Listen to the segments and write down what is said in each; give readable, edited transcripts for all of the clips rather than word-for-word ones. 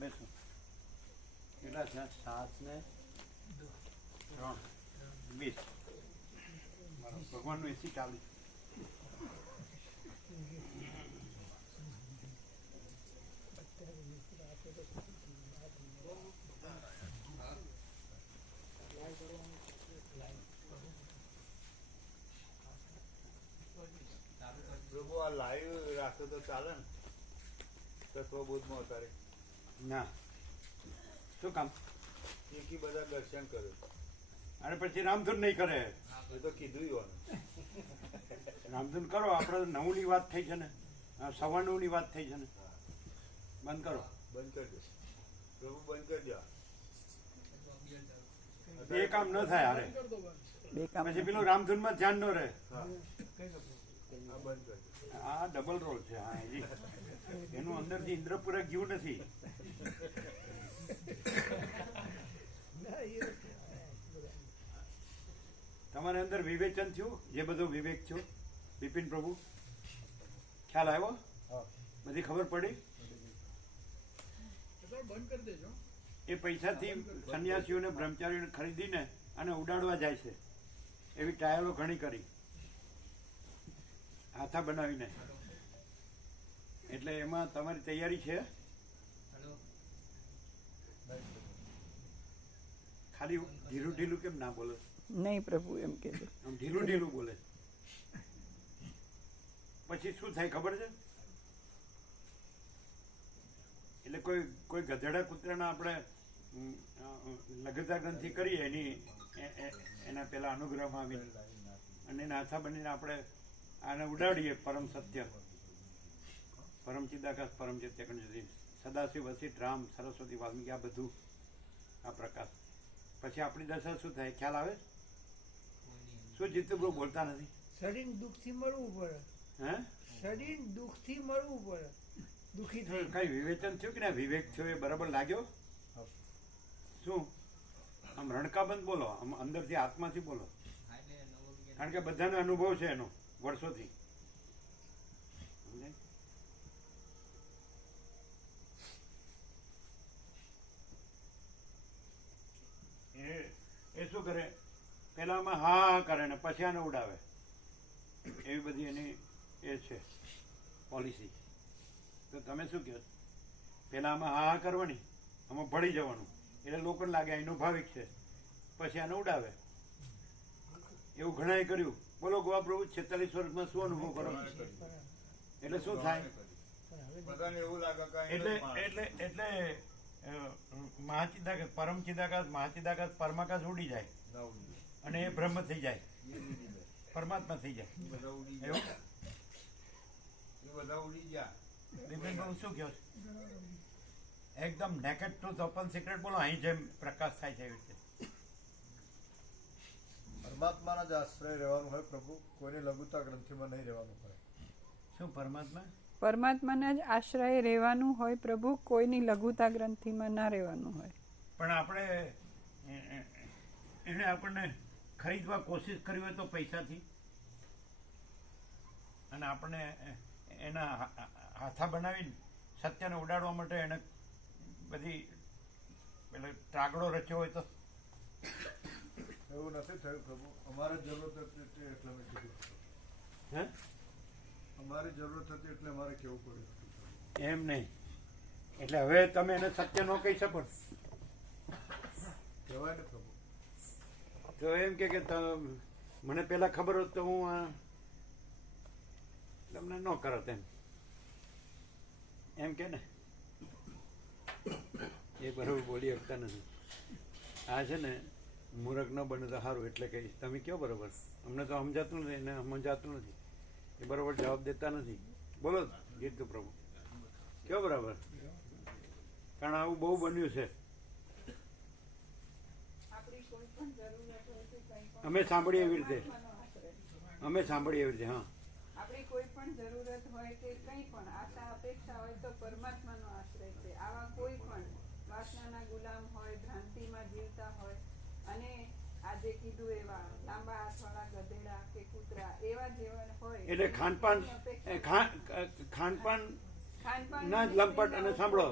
બેસો. કેટલા છે? 7 ને 3 20. ભગવાનનું એસી ચાલુ. પ્રભુ આ લાઈવ રાખો તો ચાલે ને? તત્વબોધમાં અત્યારે ના શું કામ? એકી બધા દર્શન કરે. અરે પછી રામધૂન નહીં કરે. એ તો કીધું રામધૂન કરો. આપણે 9ની વાત થઈ છે ને, 9:15ની વાત થઈ છે ને. બંધ કરો. બંધ કરી દો પ્રભુ, બંધ કરી દો. બે કામ ન થાય. અરે પછી પેલું રામધૂનમાં ધ્યાન ન રહે. આ ડબલ રોલ છે. હા, એનું અંદરથી ઇન્દ્રપુરક જીવ નથી. તમારે અંદર વિવેચન થયું, જે બધો વિવેક થયો બિપિન પ્રભુ, ખ્યાલ આવ્યો? બધી ખબર પડી? એ પૈસાથી સંન્યાસીઓને બ્રહ્મચારીઓને ખરીદીને અને ઉડાડવા જાય છે. એવી ટ્રાયલો ઘણી કરી, હાથા બનાવીને. એટલે એમાં તમારી તૈયારી છે? ખાલી ઢીલું ઢીલું કેમ ના બોલે? નહીં પ્રભુ, એમ કે આમ ઢીલું ઢીલું બોલે. પછી શું થાય ખબર છે? એટલે કોઈ ગધેડા કૂતરાના આપણે લઘુતા ગ્રંથિ કરીએ એના પેલા અનુગ્રહમાં આવીને અને એના હાથા બનીને આપણે આને ઉડાડીએ. પરમ સત્ય, પરમ ચિદાકાશ, પરમ ચિત્ય સદાશિવ, વસિષ્ઠ, રામ, સરસ્વતી, વાલ્મીકી, આ બધું આ પ્રકાશ. પછી આપણી દશા શું થાય ખ્યાલ આવે? શું જીતું બહુ બોલતા નથી? શરીર દુઃખથી મળવું પડે. હે? શરીર દુઃખથી મળવું પડે. દુઃખી થઈ કઈ વિવેચન થયું કે ના? વિવેક થયો એ બરાબર લાગ્યો? શું આમ રણકાબંધ બોલો, આમ અંદરથી આત્માથી બોલો, કારણ કે બધાનો અનુભવ છે એનો વર્ષોથી. એ શું કરે? પેલામાં હા કરે ને પછી આને ઉડાવે. એવી બધી એની એ છે પોલિસી. તો તમે શું કહો? પેલા આમાં હા કરવાની, આમાં ભળી જવાનું, એટલે લોકોને લાગે એનો ભાવિક છે, પછી આને ઉડાવે. એવું ઘણાએ કર્યું. બોલો ગોવા પ્રભુ, 46 વર્ષમાં શું અનુભવ કરો? એટલે શું થાય? એટલે મહાચિદાકાશ, પરમ ચિદાકાશ, મહાચિદાકાશ, પરમાકાશ ઉડી જાય અને એ બ્રહ્મ થઈ જાય, પરમાત્મા થઈ જાય. એવું બધા ઉડી ગયા. શું કહો? એકદમ નેકેડ ટ્રુથ, ઓપન સિક્રેટ બોલો. અહીં જેમ પ્રકાશ થાય છે એવી રીતે પરમાત્માના જ આશ્રય રહેવાનું હોય પ્રભુ, કોઈની લઘુતા ગ્રંથિમાં નહીં રહેવાનું હોય. શું પરમાત્મા? પરમાત્માના જ આશ્રય રહેવાનું હોય પ્રભુ, કોઈની લઘુતા ગ્રંથિમાં ના રહેવાનું હોય. પણ આપણે એને આપણને ખરીદવા કોશિશ કરી હોય તો પૈસાથી, અને આપણે એના હાથા બનાવીને સત્યને ઉડાડવા માટે એને બધી પેલો ટ્રાગડો રચ્યો હોય તો? એવું નથી થયું પ્રભુ. અમારે જરૂરત હતી એટલે મેં કીધું. હે? અમારી જરૂરત હતી એટલે અમારે કેવું પડ્યું. એમ નહીં. એટલે હવે તમે એને સત્ય ન કહી શકો? કહેવાય ને પ્રભુ. તો એમ કે મને પેલા ખબર હોત તો હું તમને ન કરત એમ કે ને. એ બરાબર બોલી શકતા નથી. આ છે ને મૂરખ ન બને તો સારું એટલે કહીશ. તમે કયો બરાબર? અમને તો સમજાતું નથી, એને સમજાતું નથી, એ બરાબર જવાબ દેતા નથી. બોલો જીતુ પ્રભુ, કયો બરાબર? કારણ આવું બહુ બન્યું છે. અમે સાંભળીએ એવી રીતે, અમે સાંભળીએ એવી રીતે. હા, આપણી કોઈ પણ જરૂરત હોય કે કંઈ પણ આશા અપેક્ષા હોય તો પરમાત્માનો આશ્રય છે. આવા કોઈ પણ વાસનાના ગુલામ હોય, ભ્રાંતિમાં જીવતા હોય અને આજે કીધું એવા લાંબા હાથવાળા ગધેડા કે કૂતરા એવા જેવા હોય, એટલે ખાનપાન ના જ લંપટ. અને સાંભળો,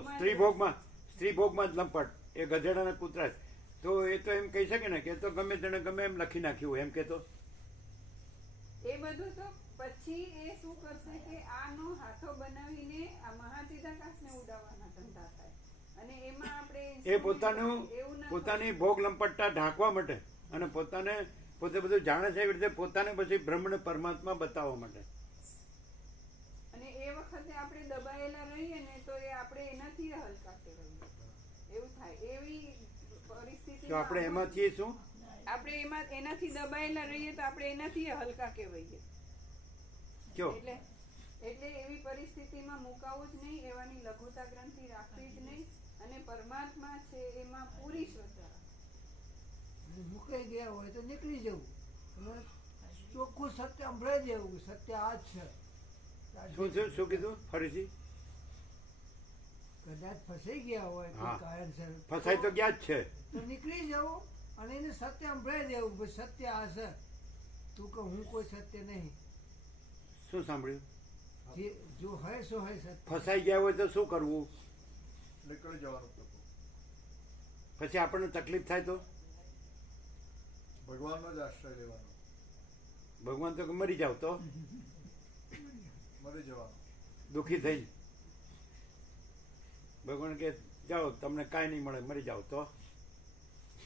સ્ત્રી ભોગમાં જ લંપટ એ ગધેડાના કૂતરા જ. તો એ તો એમ કહી શકે ને કે એ તો ગમે તેને ગમે એમ લખી નાખ્યું હોય એમ કહેતો. એ બધું તો પછી એ શું કરશે કે આનો હાથો બનાવીને આ મહાચિદાકાશને ઉડાવવાના ધંધા થાય અને એમાં આપણે એ પોતાની ભોગ લંપટતા ઢાંકવા માટે અને પોતે બધું જાણે છે એવી રીતે પોતાને પછી બ્રહ્મને પરમાત્મા બતાવવા માટે. અને એ વખતે આપણે દબાયેલા રહીએ ને તો એ આપણે એનાથી હલકા કહેવાય એવું થાય. એવી પરિસ્થિતિ તો આપણે એમાંથી શું આપણે એનાથી દબાયેલા રહીએ તો આપણે એનાથી હલકા કહેવાઈએ. કયો એટલે એવી પરિસ્થિતિમાં મુકાવું જ નહીં, એવાની લઘુતા ગ્રંથિ રાખવી જ નહીં અને પરમાત્મા છે એમાં પૂરી શ્રદ્ધા રાખવી. મુકાઈ ગયા હોય તો નીકળી જવું અને ચોખ્ખું સત્ય સંભળાઈ દેવું કે સત્ય આ જ છે. શું કીધું ફરીથી? કદાચ ફસાઈ ગયા હોય હા. કોઈ કારણસર ફસાઈ તો ગયા જ છે. તો નીકળી જવું અને એને સત્ય સંભળાઈ દેવું કે સત્ય આ છે, તું કે હું કોઈ સત્ય નહીં. શું સાંભળ્યું? જે જો હોય સો હોય સત્ય. ફસાઈ ગયા હોય તો શું કરવું? નીકળી જવાનું પ્રભુ. પછી આપણને તકલીફ થાય તો ભગવાનનો જ આશ્રય લેવાનો. ભગવાન તો કે મરી જાવ તો મરી જવાનું. દુઃખી થઈ ભગવાન કે જાઓ તમને કાંઈ નહીં મળે મરી જાવ તો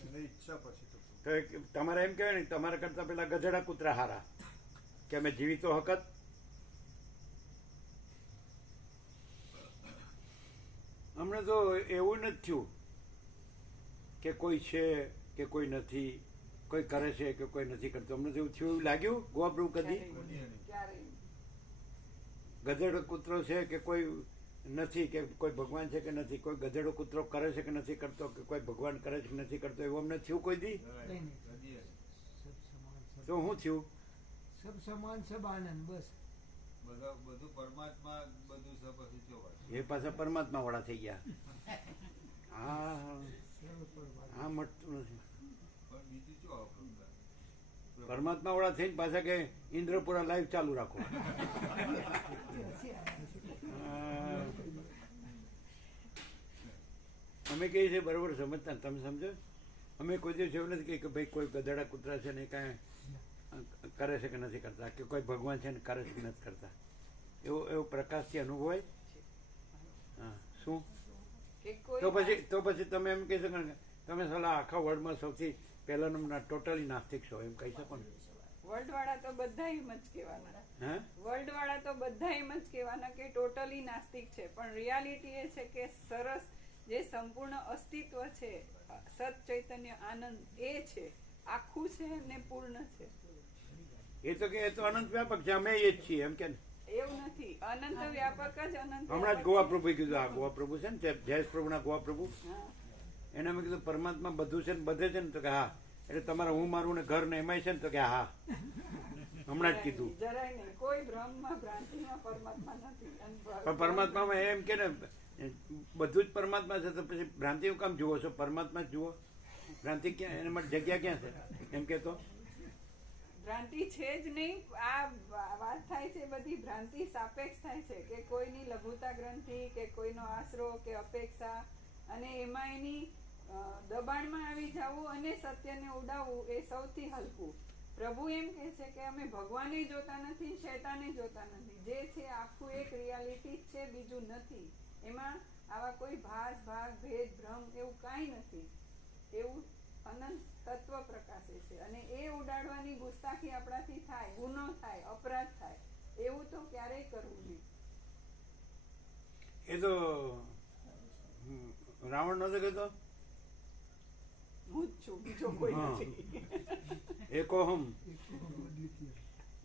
એની ઈચ્છા પછી તો પ્રભુ. તો તમારે એમ કહેવાય ને તમારા કરતા પેલા ગધેડા કૂતરા હારા કે અમે જીવી તો હકત. હમણાં તો એવું નથી થયું કે કોઈ છે કે કોઈ નથી, કોઈ કરે છે કે કોઈ નથી કરતું. અમને તો એવું થયું એવું લાગ્યું ગોવાપ્રભુ કદી ક્યારેય ગધેડો કૂતરો છે કે કોઈ નથી, કે કોઈ ભગવાન છે કે નથી, કોઈ ગધેડો કૂતરો કરે છે કે નથી કરતો, કે કોઈ ભગવાન કરે છે કે નથી કરતો, એવું અમને થયું કોઈ દી? કઈ નહીં. સબ સમાન સબ તો શું થયું? સબ સમાન સબ આનંદ. બસ બધું પરમાત્મા બધું સપથી જોવા. એ પાછા પરમાત્મા વાળા થઈ ગયા. હા સર્વ પરમાત્મા. હા મળતું નથી. પણ બીજું શું આપણું પરમાત્મા વાળા થઈને પાછા કે ઇન્દ્રપુરા લાઈવ ચાલુ રાખો. હા. અમે કહીએ છીએ બરોબર સમજતા ને તમે સમજો. અમે કોઈ દિવસ એવું નથી કહ્યું કે ભાઈ કોઈ ગધેડા કૂતરા છે ને કાંઈ કરે છે કે નથી કરતા, કે કોઈ ભગવાન છે ને કરે છે કે નથી કરતા. એવો પ્રકાશથી અનુભવાય. હા શું? કે કોઈ તો પછી તમે એમ કહી શકો ને તમે સલાહ આખા વર્લ્ડમાં સૌથી પહેલા નંબરના ટોટલી નાસ્તિક છો એમ કહી શકો ને? વર્લ્ડ વાળા તો બધા એમ જ કહેવાના. હે વર્લ્ડ વાળા તો બધા એમ જ કહેવાના કે ટોટલી નાસ્તિક છે, પણ રિયાલિટી એ છે કે સરસ જે સંપૂર્ણ અસ્તિત્વ છે, સત ચૈતન્ય આનંદ એ છે, આખું છે ને પૂર્ણ છે. એ તો કે એ તો અનંત વ્યાપક છે, અમે એ જ છીએ એમ કે ને. એવું નથી, અનંત વ્યાપક જ અનંત હમણાં જ વ્યાપક ગોવા છે. પ્રભુએ કીધું, આ ગોવા પ્રભુ છે ને જયેશ પ્રભુના ગોવા પ્રભુ, હા. એને મેં કીધું પરમાત્મા બધું છે ને બધે છે ને? તો કે હા. એટલે તમારે હું મારું ને ઘર ને એમાંય છે ને? તો કે હા. હમણાં જ કીધું. જરાય નહીં, કોઈ ભ્રમમાં ભ્રાંતિમાં પરમાત્મા નથી. અને પણ પરમાત્મામાં એમ કે ને બધું જ પરમાત્મા છે તો પછી ભ્રાંતિ હું કામ જુઓ છો? પરમાત્મા જ જુઓ. ભ્રાંતિ ક્યાં? એના માટે જગ્યા ક્યાં છે એમ કેતો? ભ્રાંતિ છે જ નહીં. આ વાત થાય છે બધી ભ્રાંતિ સાપેક્ષ થાય છે કે કોઈની લઘુતા ગ્રંથિ કે કોઈનો આશરો કે અપેક્ષા, અને એમાં એની દબાણમાં આવી જવું અને સત્યને ઉડાવવું એ સૌથી હલકું. પ્રભુ એમ કહે છે કે અમે ભગવાને જોતા નથી, શૈતાને જોતા નથી. જે છે આખું એક રિયાલિટી જ છે, બીજું નથી. એમાં આવા કોઈ ભાસ ભાગ ભેદ ભ્રમ એવું કાંઈ નથી. એવું અનંત તત્વ પ્રકાશે છે, અને એ ઉડાડવાની ગુસ્તાખી આપણાથી થાય, ગુનો થાય, અપરાધ થાય, એવું તો ક્યારેય કરવું નહીં. એ તો રાવણ નતો કહેતો હું જ છું, બીજો કોઈ હા. નથી. એકોહમ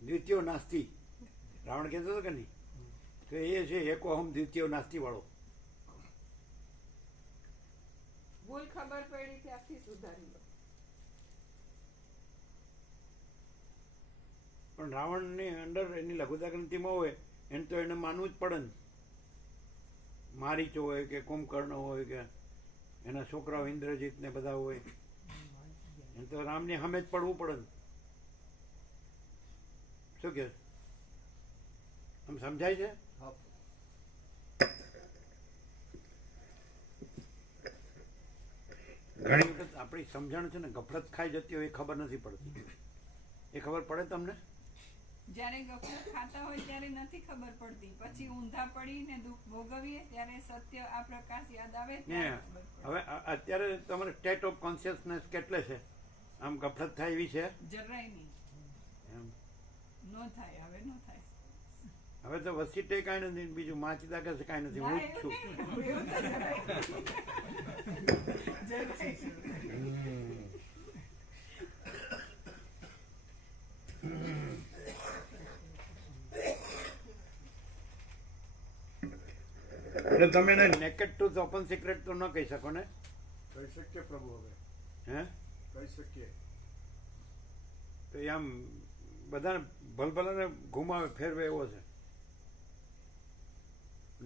દ્વિતીયો નાસ્તિ. રાવણ કહેતો હતો કે નહીં? તો એ છે એકોહમ દ્વિતીયો નાસ્તિ વાળો. ભૂલ ખબર પડી ત્યાંથી સુધારી લો. પણ રાવણની અંદર એની લઘુતા ગ્રંથિમાં હોય એને તો એને માનવું જ પડે ને. મારીચ હોય કે કુંભકર્ણ હોય કે એના છોકરાઓ ઇન્દ્રજીત ને બધા હોય, એને તો રામની સામે જ પડવું પડે ને. શું કે આમ સમજાય છે? હા. ઘણી વખત આપણી સમજણ છે ને ગફલત ખાઈ જતી હોય એ ખબર નથી પડતી. એ ખબર પડે તમને? જ્યારે ગફલત ખાતા હોય ત્યારે નથી ખબર પડતી, પછી ઊંધા પડીને દુઃખ ભોગવીએ ત્યારે સત્ય આ પ્રકાશ યાદ આવે ને ત્યારે ખબર પડે. હવે અત્યારે તમારે સ્ટેટ ઓફ કોન્શિયસનેસ કેટલે છે? આમ ગફલત થાય એવી છે જરાય નહીં, એમ? નો થાય, હવે નો થાય. હવે તો વસીટે કાંઈ નથી, બીજું માચીતા કહે છે કાંઈ નથી, હું જ છું. એવું તો જરાય નહીં. જરાય નહીં. એટલે તમે એને નેકેડ ટ્રુથ ઓપન સિક્રેટ તો ન કહી શકો ને? કહી શકીએ પ્રભુ, હવે હે કહી શકીએ. તો એ આમ બધાને ભલભલાને ઘુમાવે ફેરવે એવો છે.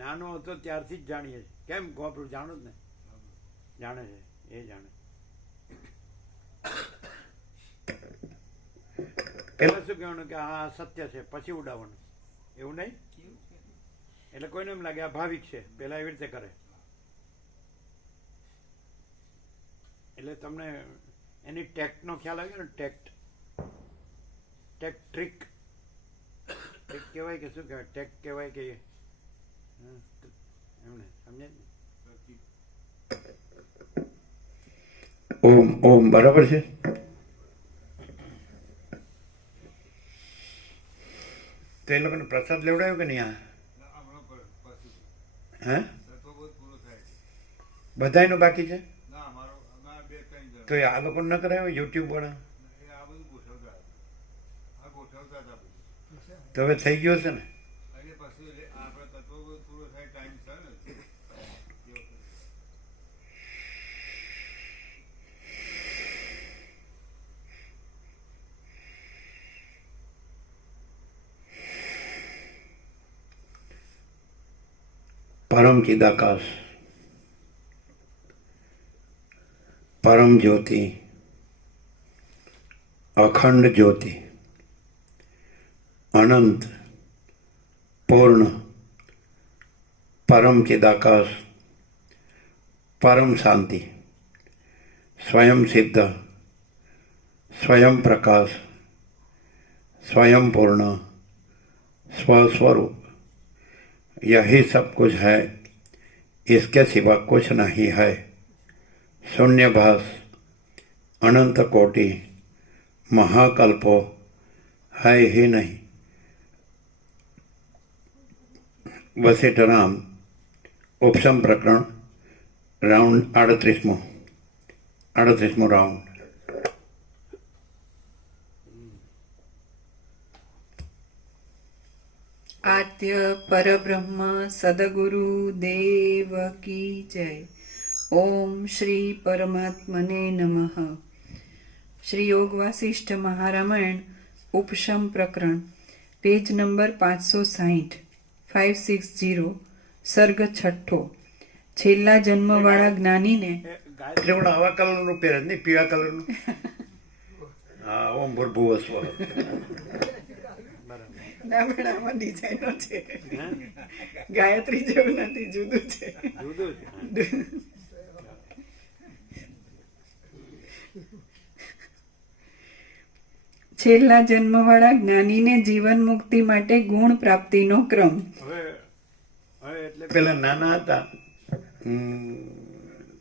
નાનો હતો ત્યારથી જ જાણીએ છીએ. કેમ ગોપરું જાણો જ ને? જાણે છે, એ જાણે. પેલા શું કહેવાનું કે આ સત્ય છે, પછી ઉડાવવાનું, એવું નહીં? એટલે કોઈને એમ લાગે આ ભાવિક છે, પેલા એવી રીતે કરે. એટલે તમને એની ટેક્ટનો ખ્યાલ આવ્યો ને? ટેક્ટ ટ્રીક કહેવાય કે શું કહેવાય? ટેક્ટ કહેવાય કે એમને સમજે ને? ઓમ બરાબર છે. તો એ લોકોને પ્રસાદ લેવડાયો કે નહીં? હે બધાયનો બાકી છે? તો એ આ લોકોને ન કરાયો યુટ્યુબ વાળા? તો હવે થઈ ગયો છે ને? परम चिदाकाश, परम ज्योति, अखंड ज्योति, अनंत पूर्ण परम चिदाकाश, परम शांति, स्वयं सिद्ध, स्वयं प्रकाश, स्वयं पूर्ण, स्वस्वरूप, यही सब कुछ है, इसके सिवा कुछ नहीं है. शून्यभास, अनंत कोटि, महाकल्पो है ही नहीं. वशिष्ठ राम उपशम प्रकरण राउंड 38मो राउंड. आद्य परब्रह्म सदगुरु देव की जय. ओम श्री परमात्मने नमः. श्री योग वासिष्ठ महारामायण उपशम प्रकरण पेज नंबर 560 560 सर्ग छठो. છેલ્લા જન્મવાળા જ્ઞાનીને ગાયત્રી વડા આવા કલરનું પહેરે નહીં, પીળા કલરનું. હા, ઓમ ભૂર્ભુવઃ સ્વઃ. નામડામાં ડિઝાઇનો છે, ગાયત્રી જેવું નથી, જુદું છે. જુદું છે. છેલ્લા જન્મવાળા જ્ઞાનીને જીવન મુક્તિ માટે ગુણ પ્રાપ્તિનો ક્રમ. હવે એટલે પેલા નાના હતા,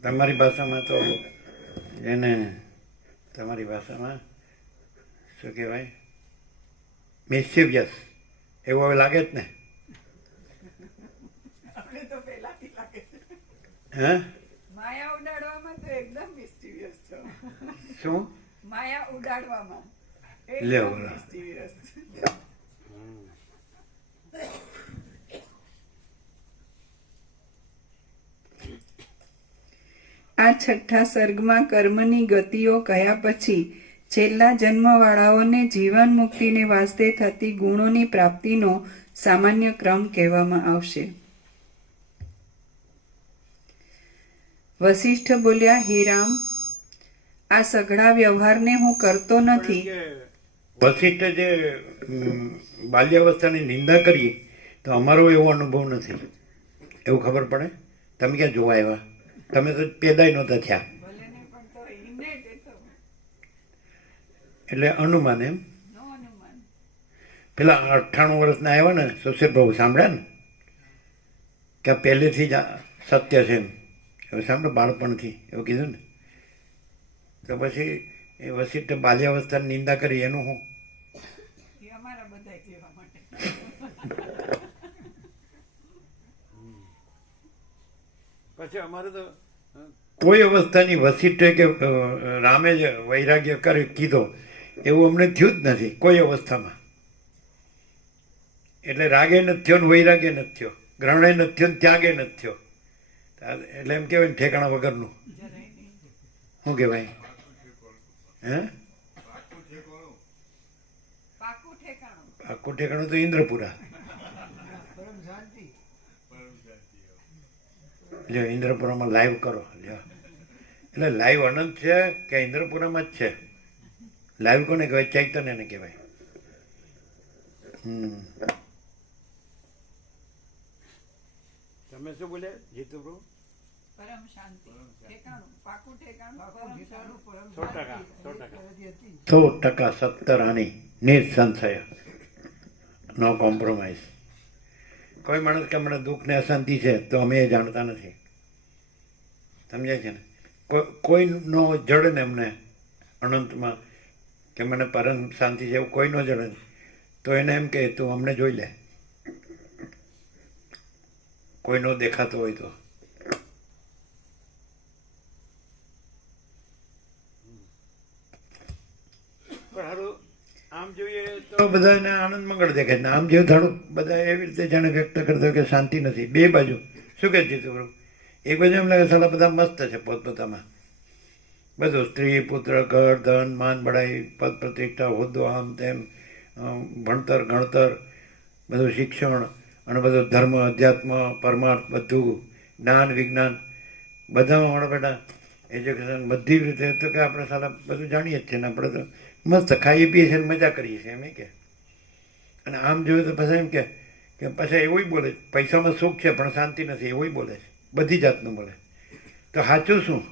તમારી ભાષામાં તો એને તમારી ભાષામાં શું કહેવાય? મિસ્ચીવિયસ એવું હવે લાગે જ ને? હે? માયા ઉડાડવામાં તો એકદમ મિસ્ટીરિયસ છો. શું? માયા ઉડાડવામાં લેવો. એકદમ મિસ્ટીરિયસ. આ છઠ્ઠા સર્ગમાં કર્મની ગતિઓ કહ્યા પછી છેલ્લા જન્મવાળાઓને જીવન મુક્તિને વાસ્તે થતી ગુણોની પ્રાપ્તિનો સામાન્ય ક્રમ કહેવામાં આવશે. વશિષ્ઠ બોલ્યા, હે રામ, આ સઘળા વ્યવહારને હું કરતો નથી. વશિષ્ઠ જે બાલ્યાવસ્થાની નિંદા કરી તો અમારો એવો અનુભવ નથી, એવું ખબર પડે? તમે ક્યાં જોવા આવ્યા? તમે તો પેદાય નહોતા થયા. એટલે અનુમાન એમ. નો અનુમાન. પેલા 98 વર્ષના આવ્યા ને સુશીલ પ્રભુ સાંભળ્યા ને કે આ પહેલેથી જ આ સત્ય છે એમ એવું સાંભળો બાળપણથી એવું કીધું ને તો પછી એ વસિષ્ઠ બાલ્યાવસ્થાની નિંદા કરી એનું હું એ અમારા બધા કહેવા માટે. પછી અમારે તો કોઈ અવસ્થાની વસિષ્ઠે કે રામે જ વૈરાગ્ય કીધો એવું અમને થયું જ નથી કોઈ અવસ્થામાં. એટલે રાગે નથી થયો ને વૈરાગ્ય નથી થયો, ગ્રહણે નથી થયો ને ત્યાગે નથી થયો. એટલે એમ કહેવાય ને ઠેકાણા વગરનું. જરાય નહીં. શું કહેવાય? હે પાકું ઠેકાણું. આખું ઠેકાણું તો ઇન્દ્રપુરા. પરમ શાંતિ. જો ઇન્દ્રપુરામાં લાઈવ કરો લ્યો. એટલે લાઈવ અનંત છે કે ઇન્દ્રપુરામાં જ છે? લાઈવ કોને કહેવાય? ચૈતન્યને કહેવાય. તમે શું બોલ્યા જીતુ પ્રભુ? પરમ શાંતિ ઠેકાણું, પાકું ઠેકાણું, આખું પરમ ઠેકાણું પરમ 100%, શાંતિ. 100%. 100% સત્તર આની નિસંશય, નો કોમ્પ્રોમાઇઝ. કોઈ માણસ કે મને દુઃખ ને અશાંતિ છે તો અમે એ જાણતા નથી. સમજાય છે ને? કોઈનો જડ ને અમને અનંતમાં કે મને પરમ શાંતિ છે એવું કોઈ ન જડે તો એને એમ કે તું અમને જોઈ લે, કોઈ નો દેખાતો હોય તો. આમ જોઈએ તો બધાને આનંદ મંગળ દેખાય ને આમ જેવું થાળું બધા એવી રીતે જાણે વ્યક્ત કરતો કે શાંતિ નથી. બે બાજુ શું કહે જીતુ પ્રભુ? એક બાજુ એમ લાગે સાલા બધા મસ્ત છે પોતપોતામાં, બધું સ્ત્રી પુત્ર ઘર ધન માન બડાઈ પદ પ્રતિષ્ઠા હોદ્દો આમ તેમ ભણતર ગણતર બધું શિક્ષણ અને બધું ધર્મ અધ્યાત્મ પરમાર્થ બધું જ્ઞાન વિજ્ઞાન બધામાં મારા બેટા એજ્યુકેશન બધી રીતે તો કે આપણે સાલા બધું જાણીએ જ છીએ ને આપણે તો મસ્ત ખાઈએ પીએ છીએ મજા કરીએ છીએ એમ કે. અને આમ જોયું તો પછી એમ કે પછી એવું બોલે પૈસામાં સુખ છે પણ શાંતિ નથી એવું બોલે છે, બધી જાતનું બોલે. તો સાચું શું?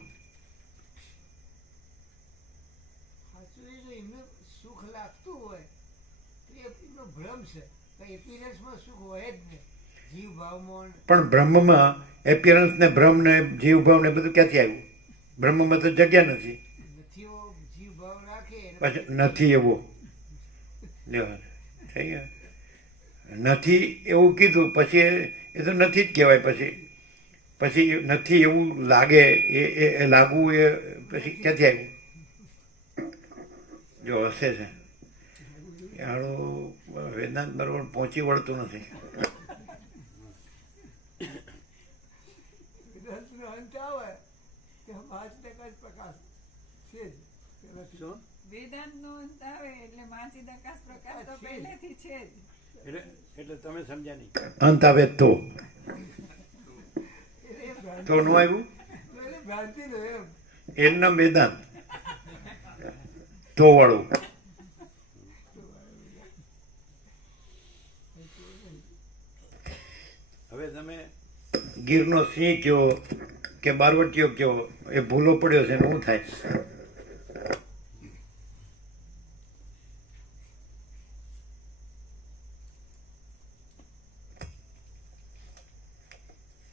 સાચું એ જો એમને સુખ લાગતું હોય તો એ એમનો ભ્રમ છે. એપિયરન્સમાં સુખ હોય જ નહીં. જીવ ભાવમાં પણ બ્રહ્મમાં એપિયરન્સ ને ભ્રમ ને જીવ ભાવ ને બધું ક્યાંથી આવ્યું? બ્રહ્મમાં તો જગ્યા નથી. નથી એવો જીવ ભાવ રાખે પછી નથી એવો લ્યો થઈ ગયો. નથી એવું કીધું પછી એ તો નથી જ કહેવાય. પછી નથી એવું લાગે એ લાગવું એ પછી ક્યાંથી આવ્યું? જો હશે છે હાડું વેદાંત બરોબર પહોંચી વળતું નથી. વેદાંતનો અંત આવે કે 5% જ પ્રકાશ છે જ પહેલાથી. વેદાંતનો અંત આવે એટલે માચિદાકાશ પ્રકાશ તો પહેલેથી છે જ. એટલે તમે સમજ્યા નહીં. અંત આવે તો એ ભ્રાંતિ તો નો આવ્યું એટલે ભ્રાંતિનો એમ. એનું નામ વેદાંત તો વાળું. હવે તમે ગીરનો સિંહ કયો કે બારવટીયો કયો એ ભૂલો પડ્યો છે શું થાય?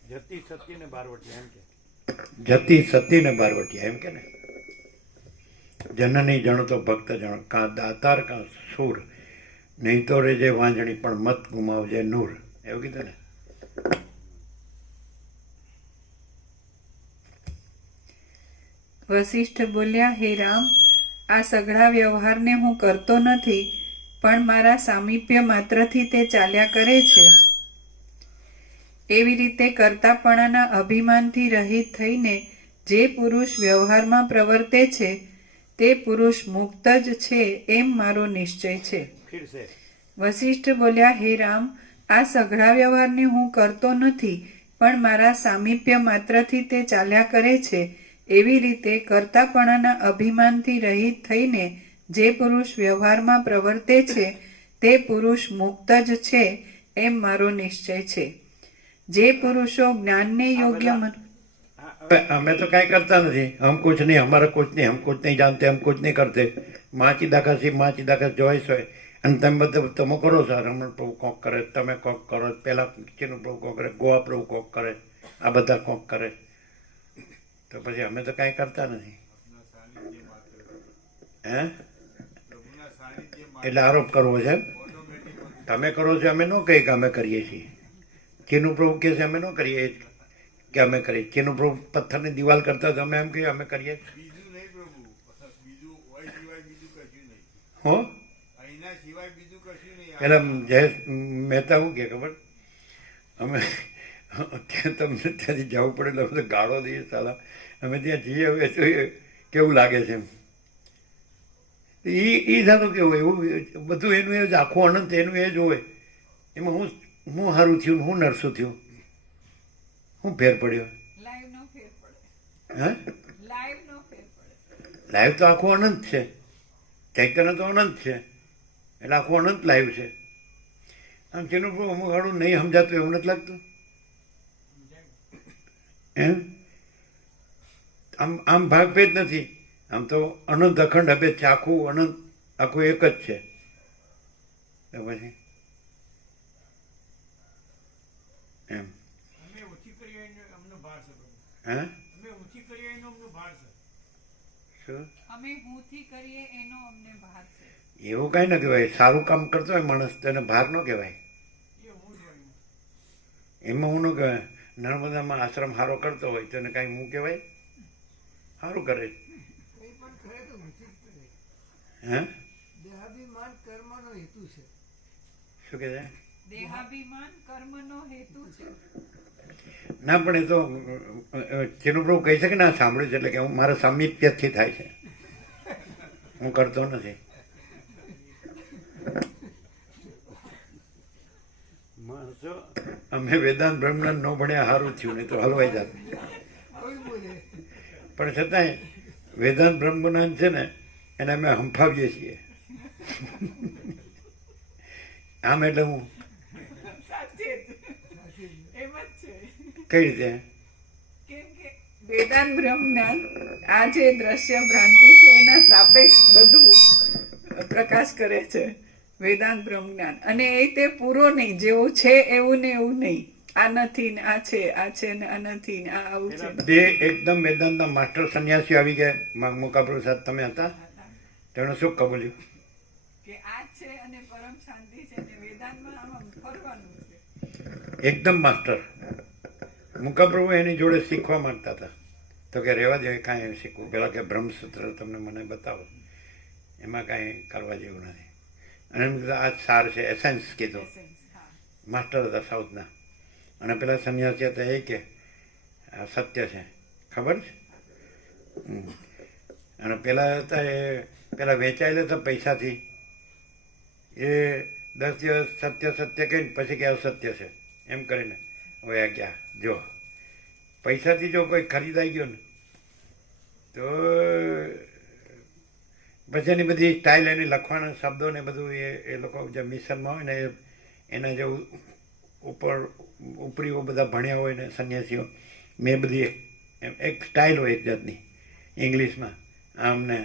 જતી સતી ને બારવટીયા એમ કે જતી સતી ને બારવટીયા એમ કે ને. જનની જણતો ભક્ત જણ કાં દાતાર કાં સૂર નહીં તો રેજે વાંજણી પણ મત ગુમાવજે નૂર એવું કીધું ને. વશિષ્ઠ બોલ્યા, હે રામ, આ સઘળા વ્યવહારને હું કરતો નથી, પણ મારા સામીપ્ય માત્રથી તે ચાલ્યા કરે છે. એવી રીતે કરતાપણાના અભિમાનથી રહિત થઈને જે પુરુષ વ્યવહારમાં પ્રવર્તે છે તે પુરુષ મુક્ત જ છે એમ મારો નિશ્ચય છે. વશિષ્ઠ બોલ્યા, હે રામ, આ સઘળા વ્યવહારને હું કરતો નથી, પણ મારા સામીપ્ય માત્રથી તે ચાલ્યા કરે છે. એવી રીતે કરતાપણાના અભિમાનથી રહિત થઈને જે પુરુષ વ્યવહારમાં પ્રવર્તે છે તે પુરુષ મુક્ત જ છે એમ મારો નિશ્ચય છે. જે પુરુષો જ્ઞાનને યોગ્ય અમે તો કાંઈ કરતા નથી. હમ કુછ નહીં, હમારા કુછ નહીં, હમ કુછ નહીં જાનતે, હમ કુછ નહીં કરતે. માં ચિદાકા સી માં ચિદાકા ચોઈસ હોય અને તમે બધા તમે કરો છો. રમણ પ્રભુ કોક કરે, તમે કોક કરો, પેલા ચીનું પ્રભુ કોક કરે, ગોવા પ્રભુ કોક કરે, આ બધા કોક કરે. તો પછી અમે તો કાંઈ કરતા નથી. હે એટલે આરોપ કરવો છે એમ? તમે કરો છો, અમે ન કહીએ કે અમે કરીએ છીએ. ચીનું પ્રભુ કહે છે અમે ન કરીએ કે અમે કરીએ. ચીનું પ્રભુ પથ્થરની દિવાલ કરતા તો અમે એમ કહીએ અમે કરીએ. બીજું નહીં પ્રભુ, બીજું હોય સિવાય બીજું કશું નહીં. હો અહીંના સિવાય બીજું કશું નહીં. પેલા જયેશ મહેતા શું કે ખબર, અમે ત્યાં તમને ત્યાંથી જવું પડે એટલે અમે તો ગાળો દઈએ સાલા. અમે ત્યાં જઈએ હવે તો કેવું લાગે છે એમ. એ થતું કેવું એવું બધું એનું એ જ આખું અનંત એનું એ જ હોય. એમાં હું સારું થયું, હું નરસું થયું, હું ફેર પડ્યો? લાઈવ નો ફેર પડે, હે લાઈવ નો ફેર પડે. લાઈવ તો આખું અનંત છે. ચૈતન્ય તો અનંત છે એટલે આખું અનંત લાઈવ છે. આમ જેનું અમુક હાડું નહીં સમજાતું એવું નથી લાગતું એમ? આમ ભાગભેદ નથી. આમ તો અનંત અખંડ અભેદ છે. આખું અનંત આખું એક જ છે. તો પછી એમ અમે ઓછી કરીએ અમને ભાર છે પ્રભુ. હે અમે ઓછી કરીએ એનો અમને ભાર છે. શું અમે હુંથી કરીએ એનો અમને ભાર છે. એવું કાંઈ ન કહેવાય. સારું કામ કરતો હોય માણસ તેને ભાર ન કહેવાય. એ હું જ હોય. એમાં હું ન કહેવાય. નર્મદામાં આશ્રમ સારો કરતો હોય તેને કાંઈ હું કહેવાય? સારું કરે. કંઈ પણ કરે તો ઊંચી જ કરે. હે દેહાભિમાન કર્મનો હેતુ છે. શું કહે છે? દેહાભિમાન કર્મનો હેતુ છે. ના પણ એ તો જેનું પ્રભુ કહી શકે ને આ સાંભળ્યું છે એટલે કે હું મારા સામીપ્યથી થાય છે, હું કરતો નથી. અમે વેદાંત બ્રહ્મજ્ઞાન ન ભણ્યા સારું થયું, નહીં તો હલવાઈ જાત. કોઈ બોલે પણ છતાંય વેદાંત બ્રહ્મજ્ઞાન છે ને એને અમે હંફાવીએ છીએ. આમ એટલે હું સાચે જ એમ જ છે. કઈ રીતે? કેમ કે વેદાંત બ્રહ્મ જ્ઞાન આ જે દ્રશ્ય ભ્રાંતિ છે એના સાપેક્ષ બધું પ્રકાશ કરે છે વેદાંત બ્રહ્મ જ્ઞાન. અને એ તે પૂરો નહીં, જેવું છે એવું ને એવું નહીં. આ નથી ને આ છે, આ છે ને આ નથી ને આ આવું છે. બે એકદમ વેદાંતના માસ્ટર સંન્યાસી આવી ગયા. મુકા પ્રસાદ તમે હતા, તેણે શું કબૂલ્યું? કે આ જ છે અને પરમ શાંતિ છે અને વેદાંતમાં આમાં ફરવાનું છે. એકદમ માસ્ટર. મુકાપ્રભુ એની જોડે શીખવા માંગતા હતા તો કે રહેવા દે, કાંઈ એવું શીખવું. પેલા કે બ્રહ્મસૂત્ર તમને મને બતાવો, એમાં કાંઈ કરવા જેવું નથી. અને એમ કીધું આ જ સાર છે, એસેન્સ કીધું. હા. માસ્ટર હતા સાઉથના. અને પેલા સંન્યાસી હતા એ કે આ સત્ય છે, ખબર છે? અને પેલા હતા એ પેલા વેચાયેલા હતા પૈસાથી, એ 10 દિવસ સત્ય સત્ય કહીને પછી કે અસત્ય છે એમ કરીને હવે ગયા. જો પૈસાથી જો કોઈ ખરીદાઈ ગયો ને તો પછી એની બધી સ્ટાઇલ, એની લખવાના શબ્દો ને બધું એ લોકો જે મિશનમાં હોય ને એના જે ઉપરીઓ બધા ભણ્યા હોય ને સંન્યાસીઓ, મેં બધી એક સ્ટાઇલ હોય એક જાતની ઇંગ્લિશમાં. આમ ને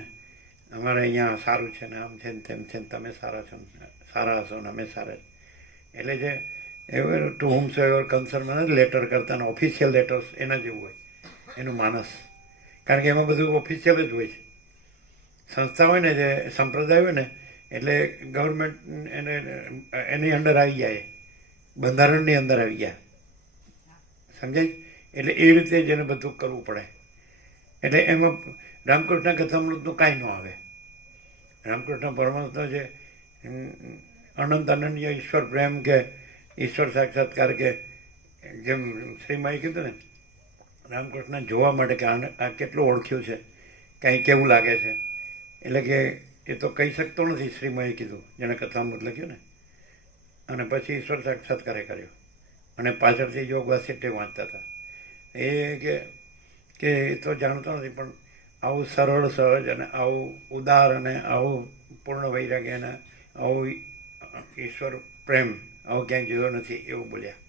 અમારે અહીંયા સારું છે ને આમ છે ને તેમ છે ને તમે સારા છો ને સારા હશો ને અમે સારા. એટલે જે એવું ટુ હુમ સો એવર કન્સર્ન લેટર કરતા ને ઓફિશિયલ લેટર્સ એના જેવું હોય એનું માનસ. કારણ કે એમાં બધું ઓફિશિયલ જ હોય છે. સંસ્થા હોય ને જે સંપ્રદાય હોય ને એટલે ગવર્મેન્ટ એને એની અંદર આવી જાય, બંધારણની અંદર આવી ગયા, સમજાય? એટલે એ રીતે જ એને બધું કરવું પડે. એટલે એમાં રામકૃષ્ણ કથામૃતનું કાંઈ ન આવે. રામકૃષ્ણ પરમહંસનો જે અનંત અનન્ય ઈશ્વર પ્રેમ કે ઈશ્વર સાક્ષાત્કાર કે જેમ શ્રીમાએ કીધું ને, રામકૃષ્ણ જોવા માટે કે આ કેટલું ઓળખ્યું છે, કાંઈ કેવું લાગે છે. એટલે કે એ તો કહી શકતો નથી, શ્રીમાએ કીધું જેણે કથામૃત લખ્યું ને. અને પછી ઈશ્વર સાક્ષાત્કારે કર્યો અને પાછળથી યોગ વાસિષ્ઠ વાંચતા હતા. એ કે એ તો જાણતો નથી પણ આવું સરળ સહજ અને આવું ઉદાર અને આવું પૂર્ણ વૈરાગ્ય અને આવું ઈશ્વર પ્રેમ આવું ક્યાંય જોયો નથી એવું બોલ્યા.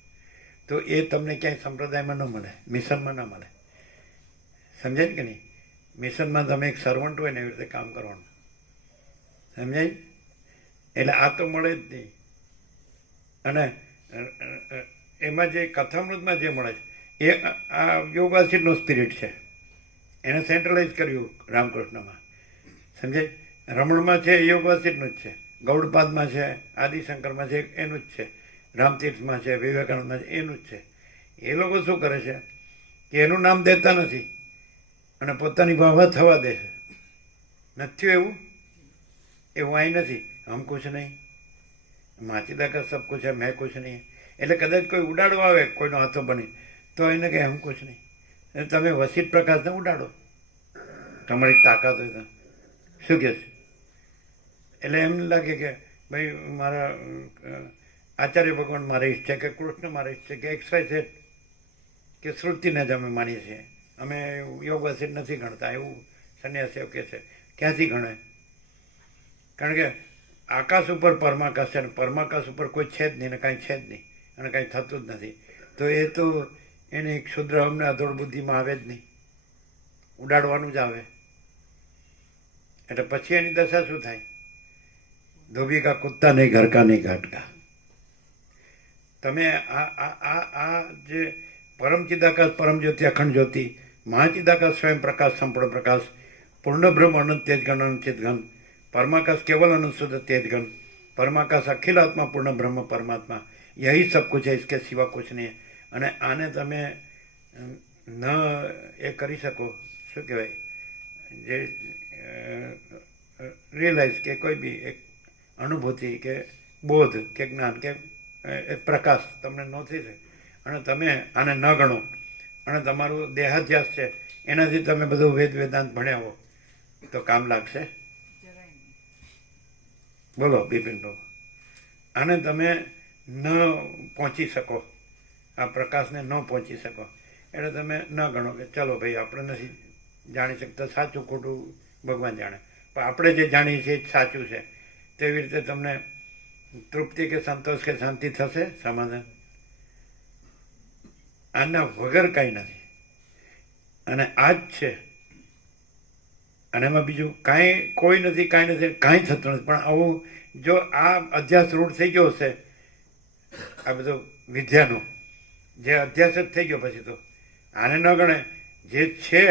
તો એ તમને ક્યાંય સંપ્રદાયમાં ન મળે, મિશનમાં ન મળે. સમજાય કે નહીં? મિશનમાં તમે એક સર્વન્ટ હોય ને એવી રીતે કામ કરવાનું, સમજાય? એટલે આ તો મળે જ નહીં. અને એમાં જે કથામૃતમાં જે મળે છે એ આ યોગાસીનું સ્પિરિટ છે, એને સેન્ટ્રલાઇઝ કર્યું રામકૃષ્ણમાં, સમજાય? રમણમાં છે એ યોગાસીનું જ છે, ગૌડપાદમાં છે, આદિશંકરમાં છે એનું જ છે, રામતીર્થમાં છે, વિવેકાનંદમાં છે એનું જ છે. એ લોકો શું કરે છે કે એનું નામ દેતા નથી અને પોતાની વાહ થવા દે છે. નથી એવું અહીં નથી. હમ કુછ નહીં, માચીદા કા સબ કુછ હે, મેં કુછ નહીં. એટલે કદાચ કોઈ ઉડાડવા આવે કોઈનો હાથો બની તો એને કહે હમ કુછ નહીં. તમે વસીત પ્રકાશને ઉડાડો તમારી તાકાત હોય તો. શું કહે છે? એટલે એમ લાગે કે ભાઈ મારા આચાર્ય ભગવાન મારા ઈષ્ટ છે કે કૃષ્ણ મારા ઈષ્ટ છે કે XYZ કે શ્રુતિને જ અમે માનીએ છીએ, અમે યોગ વસીત નથી ગણતા, એવું સંન્યાસીઓ કહે છે. ક્યાંથી ગણે? કારણ કે આકાશ ઉપર પરમાકાશ છે અને પરમાકાશ ઉપર કોઈ છે જ નહીં ને કાંઈ છે જ નહીં અને કાંઈ થતું જ નથી. તો એ તો એની ક્ષુદ્ર અમને અધોળ બુદ્ધિમાં આવે જ નહીં, ઉડાડવાનું જ આવે. એટલે પછી એની દશા શું થાય? ધોબી કા કુત્તા નહીં, ઘર કા નહીં, ઘાટ કા. તમે આ જે પરમ ચિદાકાશ, પરમ જ્યોતિ, અખંડ જ્યોતિ, મહાચિદાકાશ, સ્વયં પ્રકાશ, સંપૂર્ણ પ્રકાશ, પૂર્ણ બ્રહ્મ, અનંત તેજ ગણ, અનુચિત ગણ, परमाकाश केवल अनंत शुद्ध तेज गण, परमाकाश अखिल आत्मा पूर्ण ब्रह्म परमात्मा, यही सब कुछ है, इसके सिवा कुछ नहीं है. અને આને તમે ન એ કરી શકો, શું કહેવાય, જે રિયલાઇઝ કે કોઈ બી એક અનુભૂતિ કે બોધ કે જ્ઞાન કે પ્રકાશ તમને ન થઈ શકે અને તમે આને ન ગણો અને તમારું દેહાધ્યાસ છે એનાથી તમે બધું વેદાંત ભણ્યા હો તો કામ લાગશે? બોલો બિપિનભાઈ, આને તમે ન પહોંચી શકો, આ પ્રકાશને ન પહોંચી શકો એટલે તમે ન ગણો કે ચલો ભાઈ આપણે નથી જાણી શકતા, સાચું ખોટું ભગવાન જાણે, પણ આપણે જે જાણીએ છીએ એ જ સાચું છે. તેવી રીતે તમને તૃપ્તિ કે સંતોષ કે શાંતિ થશે, સમાધાન? આના વગર કાંઈ નથી અને આ જ છે. અને એમાં બીજું કાંઈ કોઈ નથી, કાંઈ નથી, કાંઈ થતું નથી. પણ આવું જો આ અધ્યાસ રૂઢ થઈ ગયો હશે, આ બધો વિદ્યાનો જે અધ્યાસ જ થઈ ગયો, પછી તો આને ન ગણે. જે છે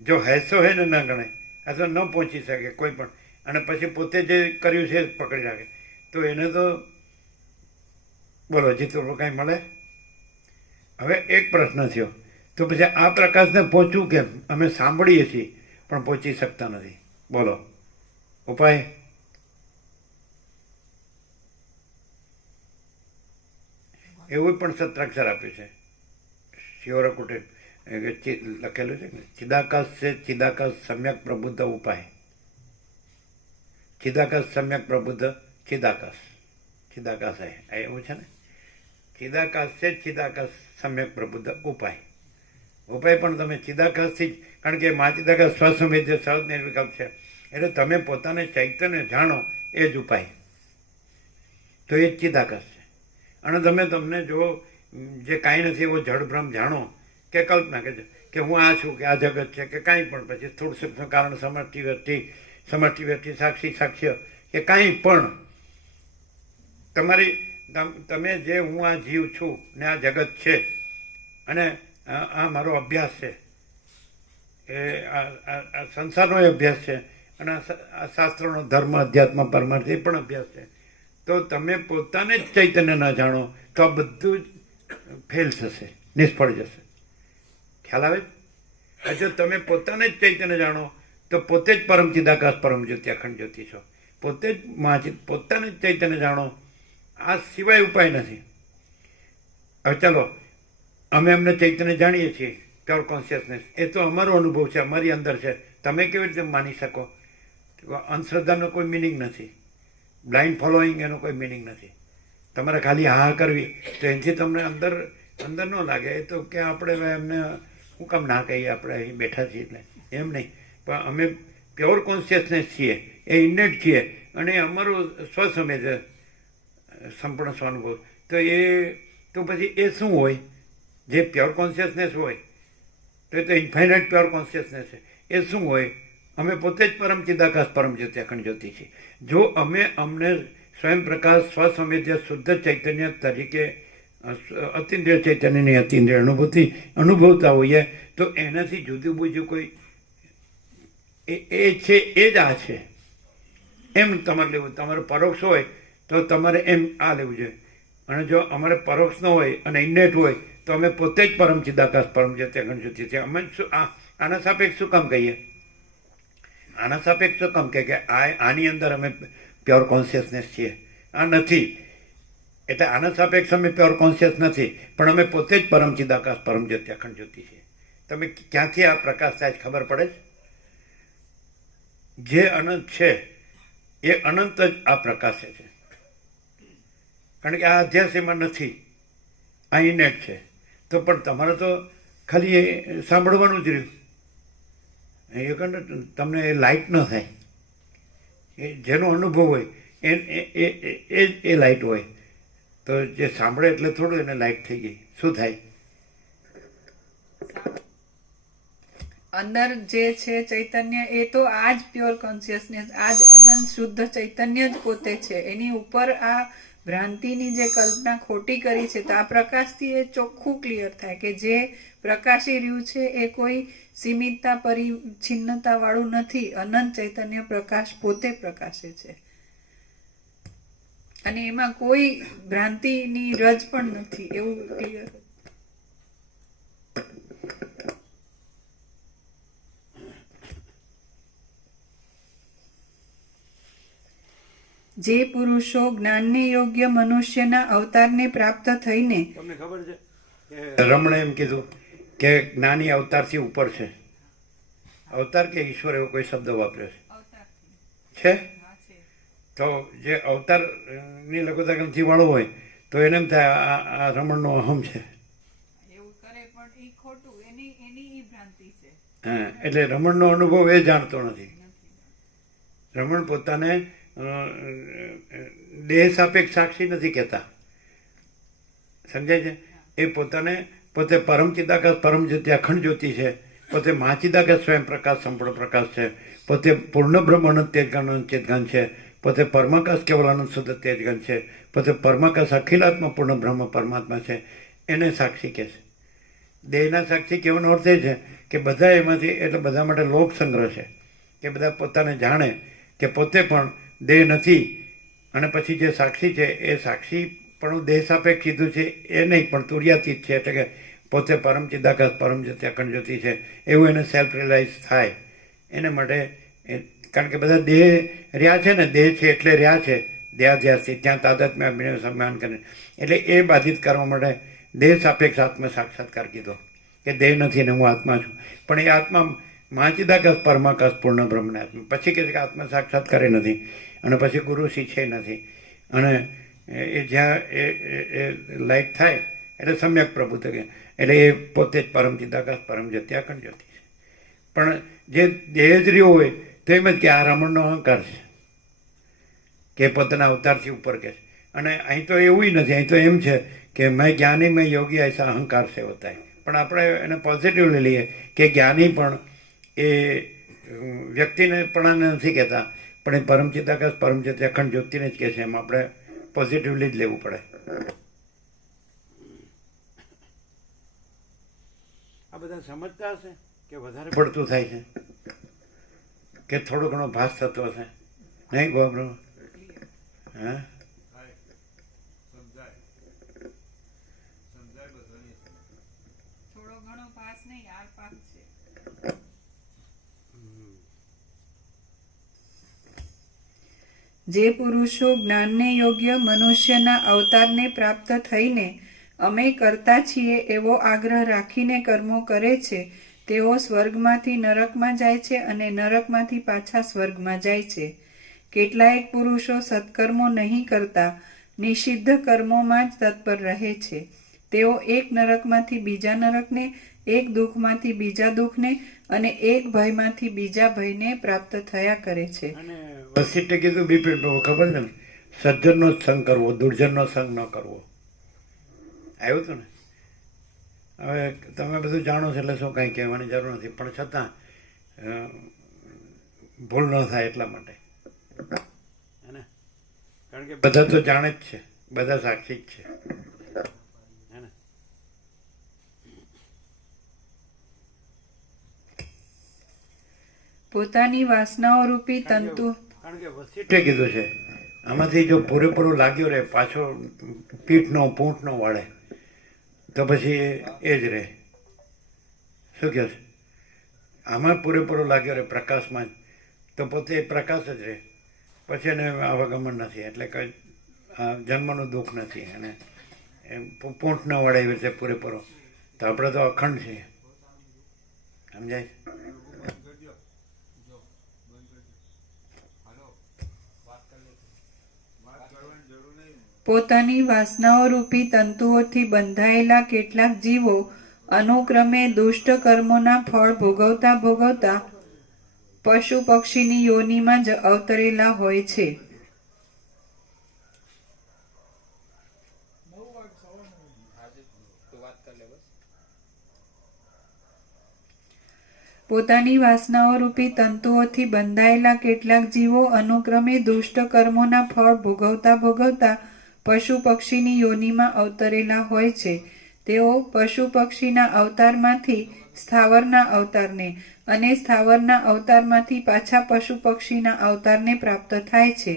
જો હૈસો હે ને ન ગણે, આ તો ન પહોંચી શકે કોઈ પણ. અને પછી પોતે જે કર્યું છે પકડી રાખે તો એને તો બોલો જીતવું કાંઈ મળે? હવે એક પ્રશ્ન થયો, તો પછી આ પ્રકાશને પહોંચવું કેમ? અમે સાંભળીએ છીએ પણ પહોંચી શકતા નથી. બોલો ઉપાય? એવું પણ સત્રાક્ષર આપ્યું છે, શિવરકુટે લખેલું છે ને, ચિદાકાશ છે ચિદાકાશ સમ્યક પ્રબુદ્ધ ઉપાય. ચિદાકાશ સમ્યક પ્રબુદ્ધ ચિદાકાશ, ચિદાકાશ એવું છે ને, ચિદાકાશ છે ચિદાકાશ સમ્યક પ્રબુદ્ધ ઉપાય. ઉપાય પણ તમે ચિદાકાશથી જ, કારણ કે મહાચિદાકાશ સ્વસંવેદ્ય સહજ નિર્વિકલ્પ છે, એટલે તમે પોતાને ચૈતન્ય જાણો એ જ ઉપાય. તો એ જ ચિદાકાશ છે. અને તમે તમને જો જે કાંઈ નથી એવો જડભ્રમ જાણો કે કલ્પના કે હું આ છું કે આ જગત છે કે કાંઈ પણ, પછી સ્થૂળ સૂક્ષ્મ કારણ સમષ્ટિ વ્યક્તિ સાક્ષી સાક્ષ્ય કે કાંઈ પણ તમારી, તમે જે હું આ જીવ છું ને આ જગત છે અને આ મારો અભ્યાસ છે, એ આ સંસારનો અભ્યાસ છે અને આ શાસ્ત્રોનો ધર્મ અધ્યાત્મ પરમાર્થ એ પણ અભ્યાસ છે. તો તમે પોતાને જ ચૈતન્ય ન જાણો તો આ બધું જ ફેલ થશે, નિષ્ફળ જશે. ખ્યાલ આવે? જો તમે પોતાને જ ચૈતન્ય જાણો તો પોતે જ પરમ ચિદાકાશ પરમ જ્યોતિ અખંડ જ્યોતિ છો, પોતે જ પોતાને જ ચૈતન્ય જાણો. આ સિવાય ઉપાય નથી. હવે ચાલો અમે એમને ચૈતન્ય જાણીએ છીએ, પ્યોર કોન્શિયસનેસ, એ તો અમારો અનુભવ છે, અમારી અંદર છે. તમે કેવી રીતે માની શકો? અંધશ્રદ્ધાનો કોઈ મિનિંગ નથી, બ્લાઇન્ડ ફોલોઈંગ એનો કોઈ મિનિંગ નથી. તમારે ખાલી હા કરવી તો એનાથી તમને અંદર અંદર ન લાગે એ તો કે આપણે એમને હું કામ ના કહીએ, આપણે અહીં બેઠા છીએ એટલે એમ નહીં. પણ અમે પ્યોર કોન્શિયસનેસ છીએ, એ ઇન્નેટ છીએ અને અમારું સ્વસમેજ સંપૂર્ણ સ્વાનુભવ. તો એ તો પછી એ શું હોય? જે પ્યોર કોન્શિયસનેસ હોય તો એ તો ઇન્ફાઇનાઇટ પ્યોર કોન્શિયસનેસ છે. એ શું હોય? અમે પોતે જ પરમ ચિદાકાશ પરમ જ્યોતિ અખંડ જ્યોતિ છીએ. જો અમે અમને સ્વયં પ્રકાશ સ્વસંવેદ્ય શુદ્ધ ચૈતન્ય તરીકે અતિન્દ્રિય ચૈતન્યની અતિન્દ્રિય અનુભવતા હોઈએ તો એનાથી જુદું બીજું કોઈ એ છે એ જ આ છે એમ તમારે લેવું. તમારે પરોક્ષ હોય તો તમારે એમ આ લેવું જોઈએ. અને જો અમારે પરોક્ષ ન હોય અને ઇન્નેટ હોય તો અમે પોતે જ પરમ ચિદાકાશ પરમ જ્યોતિ અખંડ જ્યોતિ છે. અમે આના સાપેક્ષ શું કામ કહીએ? આના સાપેક્ષ શું કામ કે આની અંદર અમે પ્યોર કોન્શિયસનેસ છીએ? આ નથી. એટલે આના સાપેક્ષ અમે પ્યોર કોન્શિયસ નથી, પણ અમે પોતે જ પરમ ચિદાકાશ પરમ જ્યોતિ અખંડ જ્યોતિ છીએ. તમે ક્યાંથી આ પ્રકાશ થાય ખબર પડે છે? જે અનંત છે એ અનંત જ આ પ્રકાશે છે. કારણ કે આ અધ્યાસમાં નથી, આ ઇનેટ છે. તો પણ તમારે તો ખાલી સાંભળવાનું જ રહ્યું. એ તમને લાઇટ ન થાય. એ જેનો અનુભવ હોય એ લાઇટ હોય. તો જે સાંભળે એટલે થોડું એને લાઇટ થઈ ગઈ. શું થાય? અંદર જે છે ચૈતન્ય એ તો આ જ પ્યોર કોન્શિયસનેસ, આ જ અનંત શુદ્ધ ચૈતન્ય જ પોતે છે. એની ઉપર આ ભ્રાંતિની જે કલ્પના ખોટી કરી છે તો આ પ્રકાશથી એ ચોખ્ખું ક્લિયર થાય કે જે પ્રકાશી રહ્યું છે એ કોઈ સીમિતતા પરિચ્છિન્નતા વાળું નથી. અનંત ચૈતન્ય પ્રકાશ પોતે પ્રકાશે છે અને એમાં કોઈ ભ્રાંતિની રજ પણ નથી. એવું ક્લિયર. જે પુરુષો જ્ઞાનને યોગ્ય મનુષ્યના અવતારને પ્રાપ્ત થઈને, તમને ખબર છે કે રમણે એમ કીધું કે જ્ઞાની અવતારથી ઉપર છે. અવતાર કે ઈશ્વર એવો કોઈ શબ્દ વાપર્યો છે? તો જે અવતારની લઘુતા ગ્રંથિ વાળો હોય તો એને એમ થાય આ રમણનો અહમ છે. એવું કરે પણ એ ખોટું. એની ભ્રાંતિ છે. હા, એટલે રમણનો અનુભવ એ જાણતો નથી. રમણ પોતાને દેહ સાપેક્ષ સાક્ષી નથી કહેતા. સમજાય છે? એ પોતે પરમ ચિદાકાશ પરમ જ્યોતિ અખંડ જ્યોતિ છે. પોતે મહાચિદાકાશ સ્વયં પ્રકાશ સંપૂર્ણ પ્રકાશ છે. પોતે પૂર્ણ બ્રહ્મ અનંત તેજગણ ચેતગણ છે. પોતે પરમાકાશ કેવલ આનંદ શુદ્ધ તેજગણ છે. પોતે પરમાકાશ અખિલાત્મા પૂર્ણ બ્રહ્મ પરમાત્મા છે. એને સાક્ષી કહે છે. દેહના સાક્ષી કહેવાનો અર્થ એ છે કે બધા એમાંથી, એટલે બધા માટે લોક સંગ્રહ છે કે બધા પોતાને જાણે કે પોતે પણ દેહ નથી. અને પછી જે સાક્ષી છે એ સાક્ષી પણ દેહ સાપેક્ષ કીધું છે એ નહીં, પણ તુર્યાતીત છે. એટલે કે પોતે પરમ ચિદાકાશ પરમ જ્યોતિ અખંડ જ્યોતિ છે એવું એને સેલ્ફ રિયલાઇઝ થાય. એને માટે કારણ કે બધા દેહ રહ્યા છે ને, દેહ છે એટલે રહ્યા છે દેહાધ્યાસથી, ત્યાં તાદાત્મ્ય અભિનય સન્માન કરે. એટલે એ બાધિત કરવા માટે દેહ સાપેક્ષ આત્મ સાક્ષાત્કાર કીધો કે દેહ નથી ને હું આત્મા છું. પણ એ આત્મા મહાચિદાકાશ પરમાકાશ પૂર્ણ બ્રહ્મને આત્મા. પછી કહે છે કે આત્મ સાક્ષાત્કાર નથી અને પછી ગુરુ શીખે નથી. અને એ જ્યાં એ લાઇટ થાય એટલે સમ્યક પ્રભુ તકે, એટલે એ પોતે જ પરમ ચિદાકાશ પરમ જ્યોતિ અખંડ જ્યોતિ છે. પણ જે દેહ જ રહ્યો હોય તો એમ જ કે આ રમણનો અહંકાર છે કે પોતાના અવતારથી ઉપર કે છે. અને અહીં તો એવું નથી. અહીં તો એમ છે કે મેં જ્ઞાની મેં યોગી ऐसा અહંકાર से होता है. પણ આપણે એને પોઝિટિવલી લઈએ કે જ્ઞાની પણ એ વ્યક્તિને પણ નથી કહેતા, પણ એ પરમ ચિદાકાશ પરમ જ્યોતિ અખંડ જ્યોતિને જ કહે છે. એમ આપણે પોઝિટિવલી જ લેવું પડે. આ બધા સમજતા હશે કે વધારે પડતું થાય છે કે થોડો ઘણો ભાસ થતો હશે? નહીં ગોબરો? હા, થોડો ઘણો પાસ નહીં, આર પાસ છે. જે પુરુષો જ્ઞાનને યોગ્ય મનુષ્યના અવતારને પ્રાપ્ત થઈને અમે કરતા છીએ એવો આગ્રહ રાખીને કર્મો કરે છે તેઓ સ્વર્ગમાંથી નરકમાં જાય છે અને નરકમાંથી પાછા સ્વર્ગમાં જાય છે. કેટલાયક પુરુષો સત્કર્મો નહીં કરતા નિષિદ્ધ કર્મોમાં જ તત્પર રહે છે. તેઓ એક નરકમાંથી બીજા નરકને, એક દુઃખમાંથી બીજા દુઃખને અને એક ભયમાંથી બીજા ભયને પ્રાપ્ત થયા કરે છે. અને વસિષ્ઠે કીધું બિપિન પ્રભુ ખબર છે ને, સજ્જનનો જ સંગ કરવો, દુર્જનનો સંગ ન કરવો. આવ્યું હતું ને? હવે તમે બધું જાણો છો એટલે શું કંઈ કહેવાની જરૂર નથી, પણ છતાં ભૂલ ન થાય એટલા માટે હે ને, કારણ કે બધા તો જાણે જ છે, બધા સાક્ષી જ છે હે ને. પોતાની વાસનાઓ રૂપી તંતુ કારણ કે વસીઠે કીધું છે આમાંથી જો પૂરેપૂરું લાગ્યું રહે પાછો પૂંઠ નો વાળે તો પછી એ જ રહે. શું કહે છે? આમાં પૂરેપૂરું લાગ્યું રહે પ્રકાશમાં જ તો પોતે પ્રકાશ જ રહે, પછી એને આવાગમન નથી, એટલે કંઈ જન્મનું દુઃખ નથી, અને એમ પૂંઠ ન વળે એવી રીતે પૂરેપૂરો. તો આપણે તો અખંડ છીએ, સમજાય? પોતાની વાસનાઓ રૂપી તંતુઓથી બંધાયેલા કેટલાક જીવો અનુક્રમે દુષ્ટ કર્મોના ફળ ભોગવતા ભોગવતા પશુ પક્ષીની યોનિમાં જ અવતરેલા હોય છે. પોતાની વાસનાઓ રૂપી તંતુઓથી બંધાયેલા કેટલાક જીવો અનુક્રમે દુષ્ટ કર્મોના ફળ ભોગવતા ભોગવતા પશુ પક્ષીની યોનિમાં અવતરેલા હોય છે. તેઓ પશુ પક્ષીના અવતારમાંથી સ્થાવરના અવતારને અને સ્થાવરના અવતારમાંથી પાછા પશુ પક્ષીના અવતારને પ્રાપ્ત થાય છે.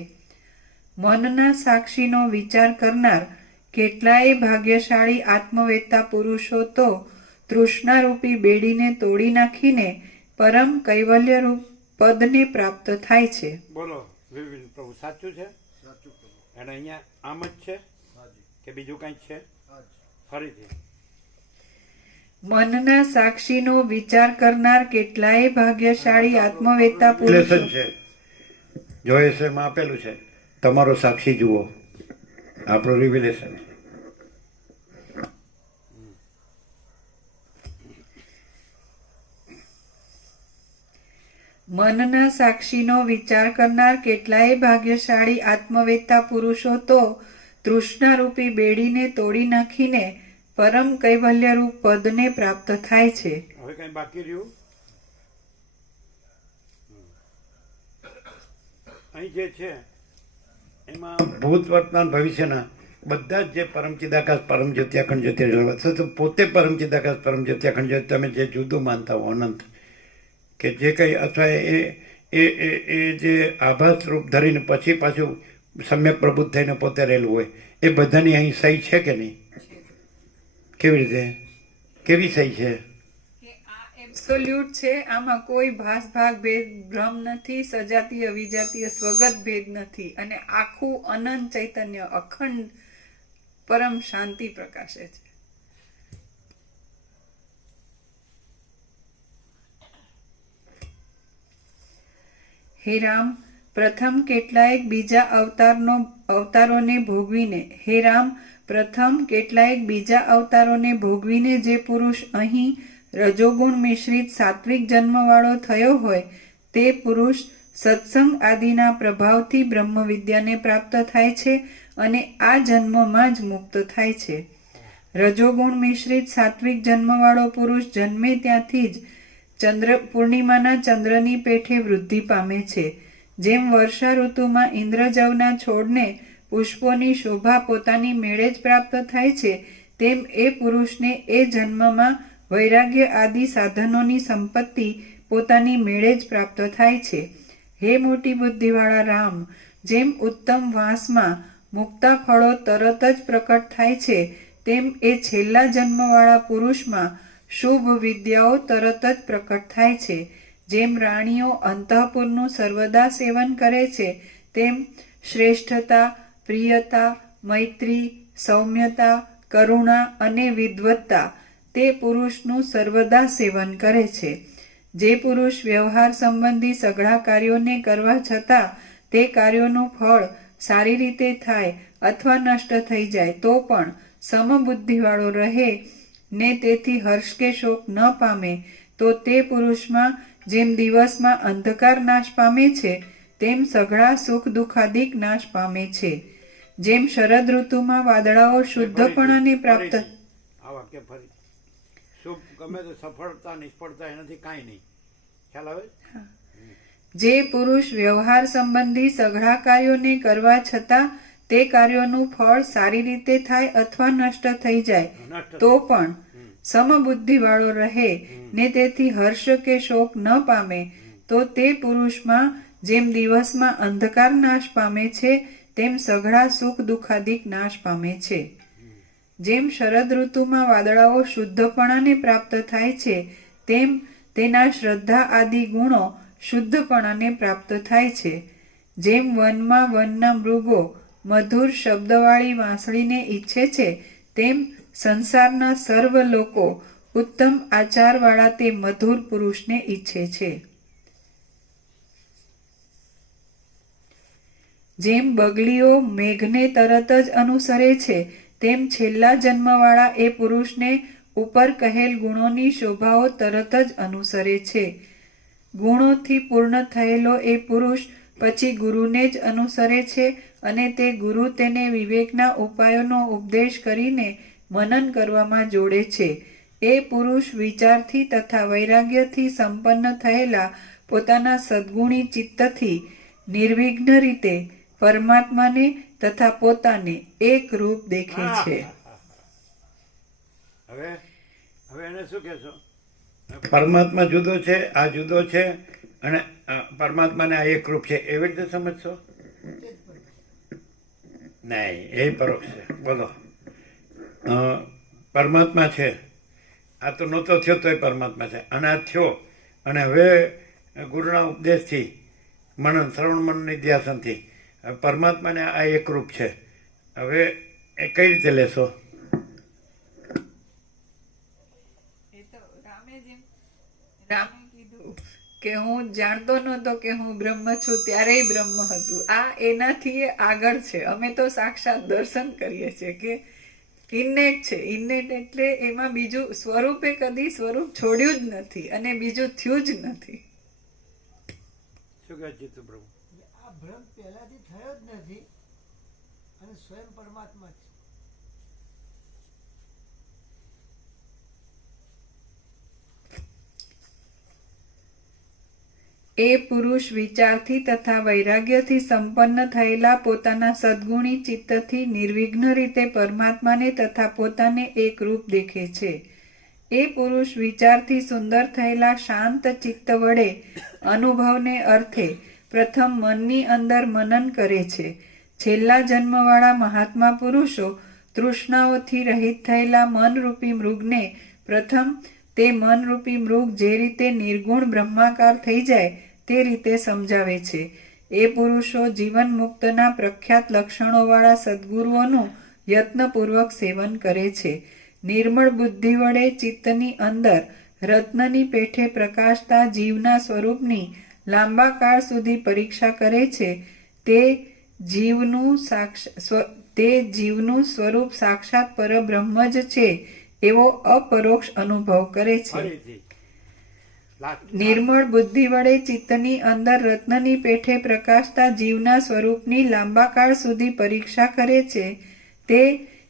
મનના સાક્ષીનો વિચાર કરનાર કેટલાય ભાગ્યશાળી આત્મવેત્તા પુરુષો તો તૃષ્ણારૂપી બેડીને તોડી નાખીને પરમ કૈવલ્યરૂપ પદને પ્રાપ્ત થાય છે. બોલો વિપિન પ્રભુ, સાચું છે? સાચું કહો. અને અહીંયા આમ જ છે હાજી કે બીજું કંઈક છે? હાજી. ફરીથી મનના સાક્ષીનો વિચાર કરનાર કેટલાય ભાગ્યશાળી આત્મવેત્તા પુરુષો રિલેશન છે, જો એમાં આપેલું છે તમારો સાક્ષી જુઓ, આપણું રિવિલેશન છે. મનના સાક્ષીનો વિચાર કરનાર કેટલાય ભાગ્યશાળી આત્મવેત્તા પુરુષો તો તૃષ્ણારૂપી બેડીને તોડી નાખીને પરમ કૈવલ્યરૂપ પદને પ્રાપ્ત થાય છે. હવે કઈ બાકી રહ્યું? અહીં જે છે એમાં ભૂત વર્તમાન ભવિષ્યના બધા જ જે પરમ ચિદાકાશ પરમ જ્યોતિ અખંડ જ્યોતિ તો પોતે પરમ ચિદાકાશ પરમ જ્યોતિ અખંડ જ્યોતિ તમે જે જુદું માનતા હો અનંત કે જે કંઈ અથવા એ જે આભાસ રૂપ ધરીને પછી પાછું સમ્યક પ્રબુદ્ધ થઈને પોતે રહેલું હોય એ બધાની અહીં સહી છે કે નહીં? કેવી રીતે? કેવી સહી છે? એબ્સોલ્યુટ છે. આમાં કોઈ ભાસ ભાગ ભેદ ભ્રમ નથી, સજાતીય વિજાતીય સ્વગત ભેદ નથી, અને આખું અનંત ચૈતન્ય અખંડ પરમ શાંતિ પ્રકાશે છે. હે રામ, પ્રથમ કેટલાયક બીજા અવતારોને ભોગવીને જે પુરુષ અહીં રજોગુણ મિશ્રિત સાત્વિક જન્મવાળો થયો હોય તે પુરુષ સત્સંગ આદિના પ્રભાવથી બ્રહ્મ વિદ્યાને પ્રાપ્ત થાય છે અને આ જન્મમાં જ મુક્ત થાય છે. રજોગુણ મિશ્રિત સાત્વિક જન્મવાળો પુરુષ જન્મે ત્યાંથી જ પૂર્ણિમાના ચંદ્રની પેઠે વૃદ્ધિ પામે છે. જેમ વર્ષા ઋતુમાં ઇન્દ્રજવના છોડને પુષ્પોની શોભા પોતાની મેળે જ પ્રાપ્ત થાય છે, તેમ એ પુરુષને એ જન્મમાં વૈરાગ્ય આદિ સાધનોની સંપત્તિ પોતાની મેળે જ પ્રાપ્ત થાય છે. હે મોટી બુદ્ધિવાળા રામ, જેમ ઉત્તમ વાંસમાં મુક્તા ફળો તરત જ પ્રકટ થાય છે, તેમ એ છેલ્લા જન્મવાળા પુરુષમાં શુભ વિદ્યાઓ તરત જ પ્રકટ થાય છે. જેમ રાણીઓ અંતઃપુરનું સર્વદા સેવન કરે છે, તેમ શ્રેષ્ઠતા, પ્રિયતા, મૈત્રી, સૌમ્યતા, કરુણા અને વિદ્વત્તા તે પુરુષનું સર્વદા સેવન કરે છે. જે પુરુષ વ્યવહાર સંબંધી સઘળા કાર્યોને કરવા છતાં તે કાર્યોનું ફળ સારી રીતે થાય અથવા નષ્ટ થઈ જાય તો પણ સમબુદ્ધિવાળો રહે ને તેથી હર્ષ કે શોક ન પામે, તો તે પુરુષમાં જેમ દિવસમાં અંધકાર નાશ પામે છે તેમ સઘળા સુખ દુઃખાદિક નાશ પામે છે. જેમ શરદ ઋતુમાં વાદળાઓ શુદ્ધપણાને પ્રાપ્ત શુભ ગમે તે સફળતા નિષ્ફળતા એનાથી કાંઈ નહીં. ખ્યાલ આવે? જે પુરુષ વ્યવહાર સંબંધી સઘળા કાર્યોને કરવા છતાં તે કાર્યોનું ફળ સારી રીતે થાય અથવા નષ્ટ થઈ જાય નષ્ટ તો થાય. પણ સમબુદ્ધિવાળો રહે ને તેથી હર્ષ કે શોક ન પામે તો તે પુરુષમાં જેમ દિવસમાં અંધકાર નાશ પામે છે તેમ સઘળા સુખ દુઃખાદિક નાશ પામે છે. જેમ શરદ ઋતુમાં વાદળાઓ શુદ્ધપણાને પ્રાપ્ત થાય છે તેમ તેના શ્રદ્ધા આદિ ગુણો શુદ્ધપણાને પ્રાપ્ત થાય છે. જેમ વનમાં વનના મૃગો મધુર શબ્દવાળી વાંસળીને ઈચ્છે છે તેમ સંસારના સર્વ લોકો ઉત્તમ આચારવાળા તે મધુર પુરુષને ઈચ્છે છે. જેમ બગલીઓ મેઘને તરત જ અનુસરે છે તેમ છેલ્લા જન્મવાળા એ પુરુષને ઉપર કહેલ ગુણોની શોભાઓ તરત જ અનુસરે છે. ગુણોથી પૂર્ણ થયેલો એ પુરુષ પછી ગુરુને જ અનુસરે છે અને તે ગુરુ તેને વિવેકના ઉપાયોનો ઉપદેશ કરીને મનન કરવામાં જોડે છે. એ પુરુષ વિચારથી તથા વૈરાગ્યથી સંપન્ન થયેલા પોતાના સદ્ગુણી ચિત્તથી નિર્વિઘ્ન રીતે પરમાત્માને તથા પોતાને એક રૂપ દેખે છે. હવે હવે એને શું કહેશો? પરમાત્મા જુદો છે, આ જુદો છે, અને પરમાત્માને આ એક રૂપ છે, એવી રીતે સમજશો? નહીં, એ પરોક્ષ છે. બોલો. પરમાત્મા છે, આ તો નહોતો થયો તોય પરમાત્મા છે, અને આ થયો, અને હવે ગુરુના ઉપદેશથી મનન શ્રવણ મનન નિધ્યાસનથી પરમાત્માને આ એક રૂપ છે. હવે એ કઈ રીતે લેશો? રામે કીધું કે હું જાણતો નહોતો કે હું બ્રહ્મ છું ત્યારે બ્રહ્મ હતું. આ એનાથી આગળ છે. અમે તો સાક્ષાત દર્શન કરીએ છીએ કે ઇન્નેટ છે. ઇન્નેટ એટલે એમાં બીજું સ્વરૂપે કદી સ્વરૂપ છોડ્યું જ નથી અને બીજું થયું જ નથી. શું કહે જીતુ પ્રભુ? આ ભ્રમ પહેલાથી થયો જ નથી અને સ્વયં પરમાત્મા છે. એ પુરુષ વિચારથી તથા વૈરાગ્યથી સંપન્ન થયેલા પોતાના સદ્ગુણી ચિત્તથી નિર્વિઘ્ન રીતે પરમાત્માને તથા પોતાને એક રૂપ દેખે છે. એ પુરુષ વિચારથી સુંદર થયેલા શાંત ચિત્ત વડે અનુભવને અર્થે પ્રથમ મનની અંદર મનન કરે છે. છેલ્લા જન્મવાળા મહાત્મા પુરુષો તૃષ્ણાઓથી રહિત થયેલા મનરૂપી મૃગને પ્રથમ તે મનરૂપી મૃગ જે રીતે નિર્ગુણ બ્રહ્માકાર થઈ જાય તે રીતે સમજાવે છે. એ પુરુષો જીવન મુક્તના પ્રખ્યાત લક્ષણોવાળા સદ્ગુરુઓનું યત્નપૂર્વક સેવન કરે છે. નિર્મળ બુદ્ધિ વડે ચિત્તની અંદર રત્નની પેઠે પ્રકાશતા જીવના સ્વરૂપની લાંબા કાળ સુધી પરીક્ષા કરે છે. તે જીવનું સ્વરૂપ સાક્ષાત પરબ્રહ્મ જ છે એવો અપરોક્ષ અનુભવ કરે છે. ફરીથી નિર્મળ બુદ્ધિ વડે ચિત્તની અંદર રત્નની પેઠે પ્રકાશતા જીવના સ્વરૂપની લાંબા કાળ સુધી પરીક્ષા કરે છે. તે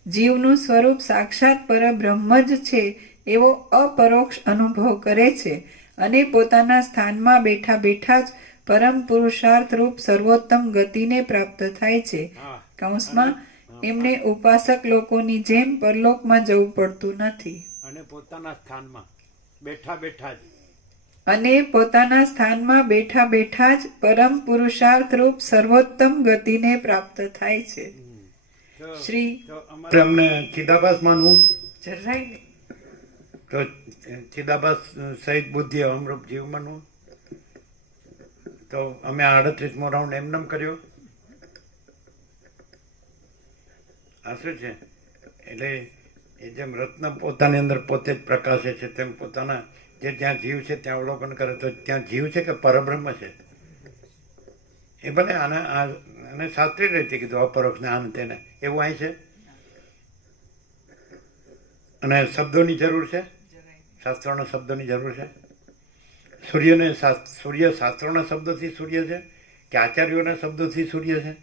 જીવનું સ્વરૂપ સાક્ષાત પરબ્રહ્મ જ છે એવો અપરોક્ષ અનુભવ કરે છે અને પોતાના સ્થાનમાં બેઠા બેઠા જ પરમ પુરુષાર્થ રૂપ સર્વોત્તમ ગતિને પ્રાપ્ત થાય છે. કૌંસમાં એમને ઉપાસક લોકોની જેમ પરલોકમાં જવું પડતું નથી અને પોતાના સ્થાનમાં બેઠા બેઠા જ પરમ પુરુષાર્થ રૂપ સર્વોત્તમ ગતિને પ્રાપ્ત થાય છે. શ્રી અમને ચિદાભાસ માનવું જરાય નહીં. તો ચિદાભાસ સહિત બુદ્ધિ અમરૂપ જીવ માનવું. તો અમે 38મો રાઉન્ડ એમનેમ કર્યો. આ શું છે? એટલે એ જેમ રત્ન પોતાની અંદર પોતે જ પ્રકાશે છે તેમ પોતાના જે જ્યાં જીવ છે ત્યાં અવલોકન કરે તો ત્યાં જીવ છે કે પરબ્રહ્મ છે? એ ભલે આને શાસ્ત્રી રીતે કીધું અપરોક્ષને આને તેને, એવું અહીં છે. અને શબ્દોની જરૂર છે, શાસ્ત્રોના શબ્દોની જરૂર છે. સૂર્ય શાસ્ત્રોના શબ્દોથી સૂર્ય છે કે આચાર્યોના શબ્દોથી સૂર્ય છે?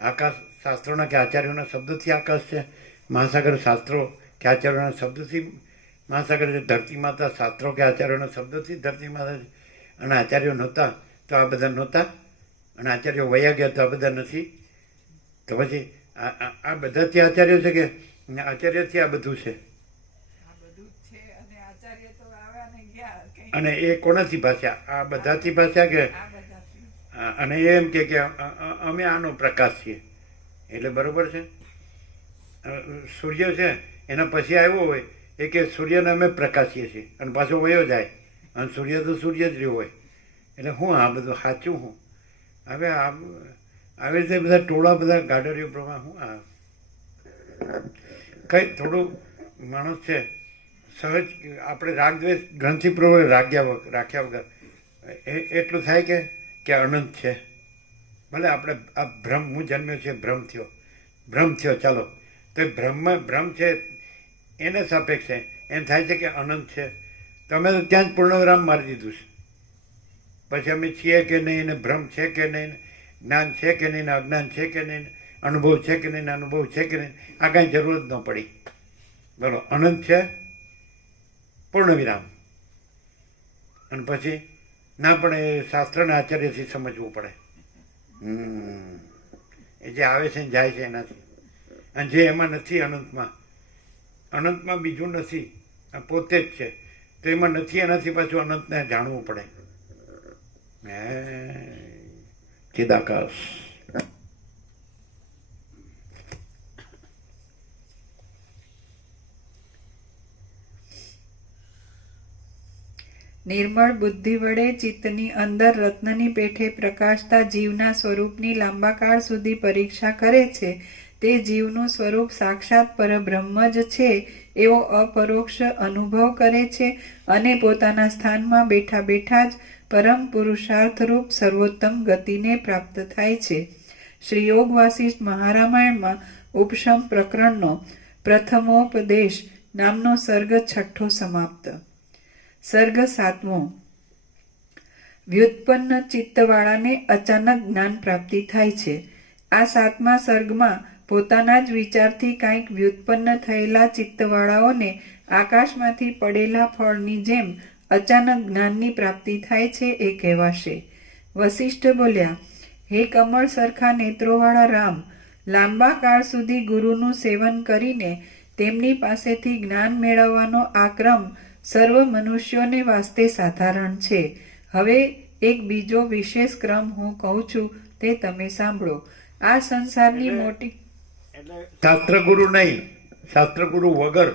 આકાશ શાસ્ત્રોના કે આચાર્યોના શબ્દોથી આકાશ છે? મહાસાગર શાસ્ત્રો કે આચાર્યોના શબ્દથી મહાસાગર ધરતી માતા શાસ્ત્રો કે આચાર્યોના શબ્દોથી ધરતી માતા છે. અને આચાર્યો નહોતા તો આ બધા નહોતા, અને આચાર્યો વયા ગયા તો આ બધા નથી. તો પછી આ બધાથી આચાર્યો છે કે આચાર્યથી આ બધું છે? આ બધું જ છે અને આચાર્ય તો આવ્યા ને ગયા કંઈ અને એ કોનાથી ભાષ્યા? આ બધાથી ભાષ્યા કે આ બધાથી. અને એમ કે અમે આનો પ્રકાશ છીએ એટલે બરોબર છે. સૂર્ય છે એના પછી આવ્યો હોય એ કે સૂર્યને અમે પ્રકાશીએ છીએ અને પાછો વયો જાય, અને સૂર્ય તો સૂર્ય જ રહ્યો હોય. એટલે હું આ બધું સાચું હું હવે આવી રીતે બધા ટોળા બધા ગાડરીઓ પ્રમાણે હું આ કંઈ થોડું માણસ છે સહજ આપણે રાગદ્વેષ ગ્રંથિપૂર્વક રાખ્યા વગર એટલું થાય કે અનંત છે. ભલે આપણે આ ભ્રમ હું જન્મ્યો છે ભ્રમ થયો ચાલો, તો એ ભ્રમ છે એને સાપેક્ષે એમ થાય છે કે અનંત છે. તો અમે તો ત્યાં જ પૂર્ણવિરામ મારી દીધું છે. પછી અમે છીએ કે નહીં, ને ભ્રમ છે કે નહીં, જ્ઞાન છે કે નહીં, ને અજ્ઞાન છે કે નહીં, અનુભવ છે કે નહીં, અનુભવ છે કે નહીં, આ કાંઈ જરૂર જ ન પડી. બોલો, અનંત છે પૂર્ણવિરામ. અને પછી ના પણ એ શાસ્ત્રના આચાર્યથી સમજવું પડે. એ જે આવે છે ને જાય છે એનાથી. અને જે એમાં નથી અનંતમાં બીજું નથી, આ પોતે જ છે. તો એમાં નથી એનાથી પાછું અનંતને જાણવું પડે. ચિદાકાશ. નિર્મળ બુદ્ધિ વડે ચિત્તની અંદર રત્નની પેઠે પ્રકાશતા જીવના સ્વરૂપની લાંબા કાળ સુધી પરીક્ષા કરે છે. તે જીવનું સ્વરૂપ સાક્ષાત પરબ્રહ્મ જ છે એવો અપરોક્ષ અનુભવ કરે છે અને પોતાના સ્થાનમાં બેઠા બેઠા જ પરમ પુરુષાર્થરૂપ સર્વોત્તમ ગતિને પ્રાપ્ત થાય છે. શ્રી યોગ વાસિષ્ઠ મહારામાયણમાં ઉપશમ પ્રકરણનો પ્રથમોપદેશ નામનો સર્ગ 6 સમાપ્ત. સર્ગ 7. વ્યુત્પન્ન ચિત્તવાળાને અચાનક જ્ઞાન પ્રાપ્તિ થાય છે. આ 7મા સર્ગમાં પોતાના જ વિચારથી કાંઈક વ્યુત્પન્ન થયેલા ચિત્તવાળાઓને આકાશમાંથી પડેલા ફળની જેમ અચાનક જ્ઞાનની પ્રાપ્તિ થાય છે એ કહેવાશે. વસિષ્ઠ બોલ્યા, હે કમળ સરખા નેત્રોવાળા રામ, લાંબા કાળ સુધી ગુરુનું સેવન કરીને તેમની પાસેથી જ્ઞાન મેળવવાનો આ ક્રમ સર્વ મનુષ્યોને વાસ્તે સાધારણ છે. હવે એક બીજો વિશેષ ક્રમ હું કહું છું તે તમે સાંભળો. આ સંસારની મોટી શાસ્ત્રગુરુ નહીં, શાસ્ત્રગુરુ વગર.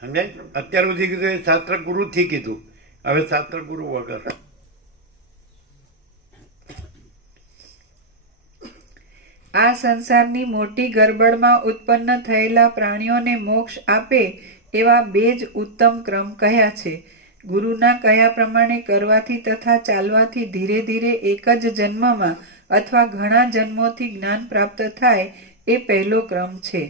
સમજાય? અત્યાર સુધી કીધું એ શાસ્ત્રગુરુથી કીધું, હવે શાસ્ત્રગુરુ વગર. આ સંસારની મોટી ગરબડમાં ઉત્પન્ન થયેલા પ્રાણીઓને મોક્ષ આપે એવા 2 જ ઉત્તમ ક્રમ કહ્યા છે. ગુરુના કહ્યા પ્રમાણે કરવાથી તથા ચાલવાથી ધીરે ધીરે એક જ જન્મમાં અથવા ઘણા જન્મોથી જ્ઞાન પ્રાપ્ત થાય એ પહેલો ક્રમ છે.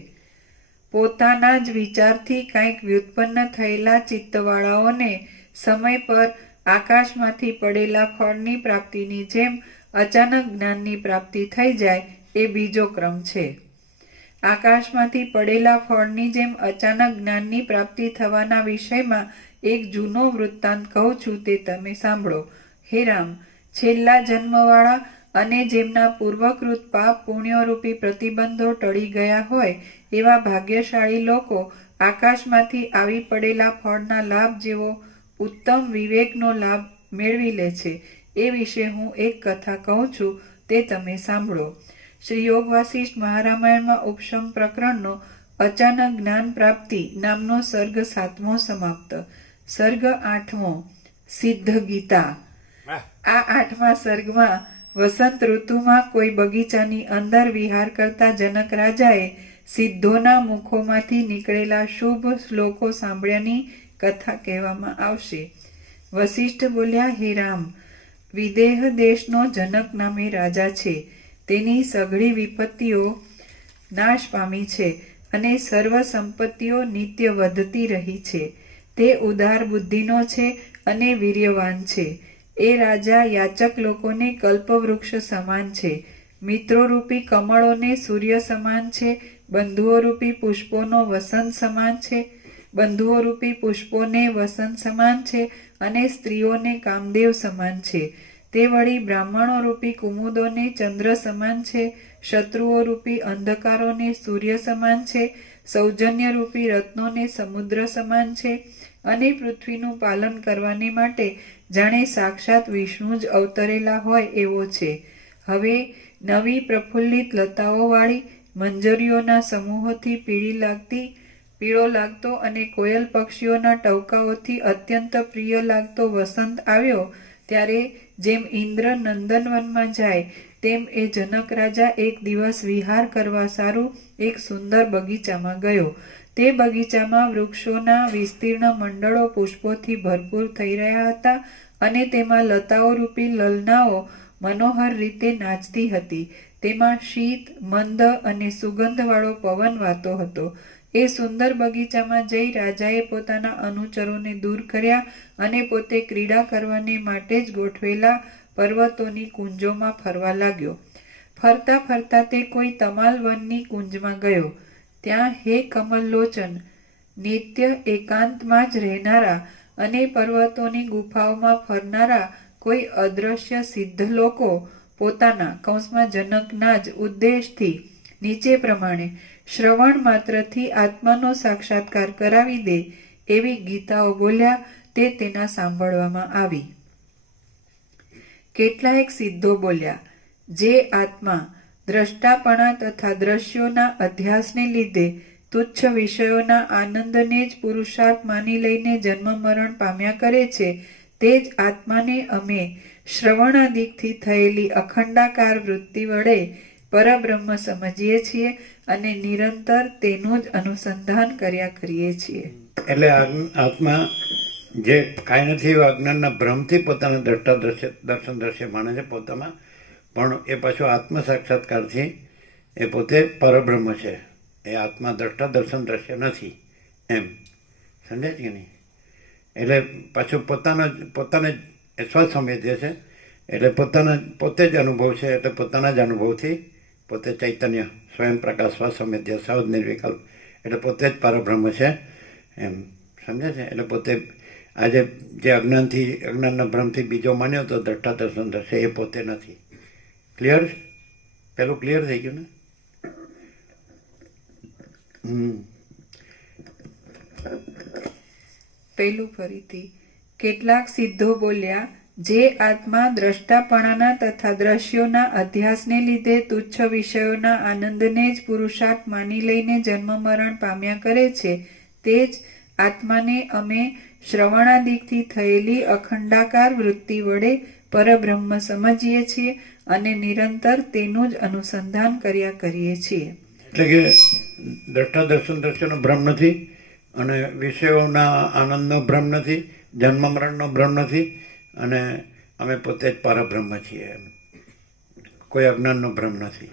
પોતાના જ વિચારથી કાંઈક વ્યુત્પન્ન થયેલા ચિત્તવાળાઓને સમય પર આકાશમાંથી પડેલા ફળની પ્રાપ્તિની જેમ અચાનક જ્ઞાનની પ્રાપ્તિ થઈ જાય એ બીજો ક્રમ છે. આકાશમાંથી પડેલા ફળની જેમ અચાનક જ્ઞાનની પ્રાપ્તિ થવાના વિષયમાં એક જૂનો વૃત્તાંત કહું છું તે તમે સાંભળો. હે રામ, છેલ્લા જન્મવાળા અને જેમના પૂર્વકૃત પાપ પુણ્યરૂપી પ્રતિબંધો ટળી ગયા હોય એવા ભાગ્યશાળી લોકો આકાશમાંથી આવી પડેલા ફળના લાભ જેવો ઉત્તમ વિવેકનો લાભ મેળવી લે છે. એ વિશે હું એક કથા કહું છું તે તમે સાંભળો. શ્રી યોગ વાસિષ્ઠ મહારામાયણમાં ઉપશમ પ્રકરણનો અચાનક જ્ઞાન પ્રાપ્તિ નામનો સર્ગ 7મો સમાપ્ત. સર્ગ 8મો સિદ્ધ ગીતા. આ 8મા સર્ગમાં વસંત ઋતુમાં કોઈ બગીચાની અંદર વિહાર કરતા જનક રાજાએ સિદ્ધોના મુખોમાંથી નીકળેલા શુભ શ્લોકો સાંભળ્યાની કથા કહેવામાં આવશે. વસિષ્ઠ બોલ્યા, હે રામ, વિદેહ દેશનો જનક નામે રાજા છે. તેની સઘળી વિપત્તિઓ નાશ પામી છે અને સર્વ સંપત્તિઓ નિત્ય વધતી રહી છે. તે ઉદાર બુદ્ધિનો છે અને વીર્યવાન છે. એ રાજા યાચક લોકોને કલ્પવૃક્ષ સમાન છે. મિત્રોરૂપી કમળોને સૂર્ય સમાન છે. બંધુઓરૂપી પુષ્પોનો વસંત સમાન છે. બંધુઓરૂપી પુષ્પોને વસંત સમાન છે અને સ્ત્રીઓને કામદેવ સમાન છે. તે વળી બ્રાહ્મણોરૂપી કુમુદોને ચંદ્ર સમાન છે, શત્રુઓરૂપી અંધકારોને સૂર્ય સમાન છે, સૌજન્યરૂપી રત્નોને સમુદ્ર સમાન છે અને પૃથ્વીનું પાલન કરવાને માટે જાણે સાક્ષાત વિષ્ણુ જ અવતરેલા હોય એવો છે. હવે નવી પ્રફુલ્લિત લતાઓવાળી મંજરીઓના સમૂહોથી પીળો લાગતો અને કોયલ પક્ષીઓના ટવકાઓથી અત્યંત પ્રિય લાગતો વસંત આવ્યો ત્યારે જેમ ઇન્દ્ર નંદનવનમાં જાય તેમ એ જનક રાજા એક દિવસ વિહાર કરવા સારું એક સુંદર બગીચામાં ગયો. તે બગીચામાં વૃક્ષોના વિસ્તીર્ણ મંડળો પુષ્પોથી ભરપૂર થઈ રહ્યા હતા અને તેમાં લતાઓરૂપી લલનાઓ મનોહર રીતે નાચતી હતી. તેમાં શીત, મંદ અને સુગંધવાળો પવન વાતો હતો. એ સુંદર બગીચામાં જઈ રાજાએ પોતાના અનુચરોને દૂર કર્યા અને પોતે ક્રીડા કરવાને માટે જ ગોઠવેલા પર્વતોની કુંજોમાં ફરવા લાગ્યો. ફરતા ફરતા તે કોઈ તમાલ વનની કુંજમાં ગયો. ત્યાં હે કમલલોચન, નિત્ય એકાંતમાં જ રહેનારા અને પર્વતોની ગુફાઓમાં ફરનારા કોઈ અદ્રશ્ય સિદ્ધ લોકો પોતાના કૌંસમાં જનકના જ ઉદ્દેશથી નીચે પ્રમાણે શ્રવણ માત્રથી આત્માનો સાક્ષાત્કાર કરાવી દે એવી ગીતાઓ બોલ્યા તે તેના સાંભળવામાં આવી. કેટલાયક સિદ્ધો બોલ્યા, જે આત્મા દ્રષ્ટાપણા તથા દ્રશ્યોના અધ્યાસને લીધે તુચ્છ વિષયોના આનંદને જ પુરુષાર્થ માની લઈને જન્મ મરણ પામ્યા કરે છે, તે જ આત્માને અમે શ્રવણાદિકથી થયેલી અખંડાકાર વૃત્તિ વડે પરબ્રહ્મ સમજીએ છીએ અને નિરંતર તેનું જ અનુસંધાન કર્યા કરીએ છીએ. એટલે આત્મા જે કાંઈ નથી એવા અજ્ઞાનના ભ્રમથી પોતાના દર્શન દ્રશ્ય માને છે પોતામાં, પણ એ પાછો આત્મ સાક્ષાત્કારથી એ પોતે પરબ્રહ્મ છે. એ આત્મા દ્રષ્ટા દર્શન દ્રશ્ય નથી એમ સમજાય કે નહીં? એટલે પાછું પોતાને સ્વસંવેદ્ય છે, એટલે પોતે જ અનુભવ છે, એટલે પોતાના જ અનુભવથી પોતે ચૈતન્ય સ્વયં પ્રકાશ સ્વસંવેદ્ય સહજ નિર્વિકલ્પ એટલે પોતે જ પરબ્રહ્મ છે એમ સમજે છે. એટલે પોતે આજે જે અજ્ઞાનના ભ્રમથી બીજો માન્યો તો દ્રષ્ટા દર્શન દ્રશ્ય એ પોતે નથી. ક્લિયર? પેલું ક્લિયર થઈ ગયું ને? પેલું ફરીથી. કેટલાક સિદ્ધો બોલ્યા, જે આત્મા દ્રષ્ટાપણાના તથા દ્રશ્યોના અધ્યાસને લીધે તુચ્છ વિષયોના આનંદને જ પુરુષાર્થ માની લઈને જન્મ મરણ પામ્યા કરે છે, તે જ આત્માને અમે શ્રવણાદિકથી થયેલી અખંડાકાર વૃત્તિ વડે પરબ્રહ્મ સમજીએ છીએ અને નિરંતર તેનું જ અનુસંધાન કર્યા કરીએ છીએ. એટલે કે દ્રષ્ટા દર્શન દ્રશ્યનો ભ્રમ નથી અને વિષયોના આનંદનો ભ્રમ નથી, જન્મ મરણનો ભ્રમ નથી અને અમે પોતે જ પરબ્રહ્મ છીએ એમ કોઈ અજ્ઞાનનો ભ્રમ નથી.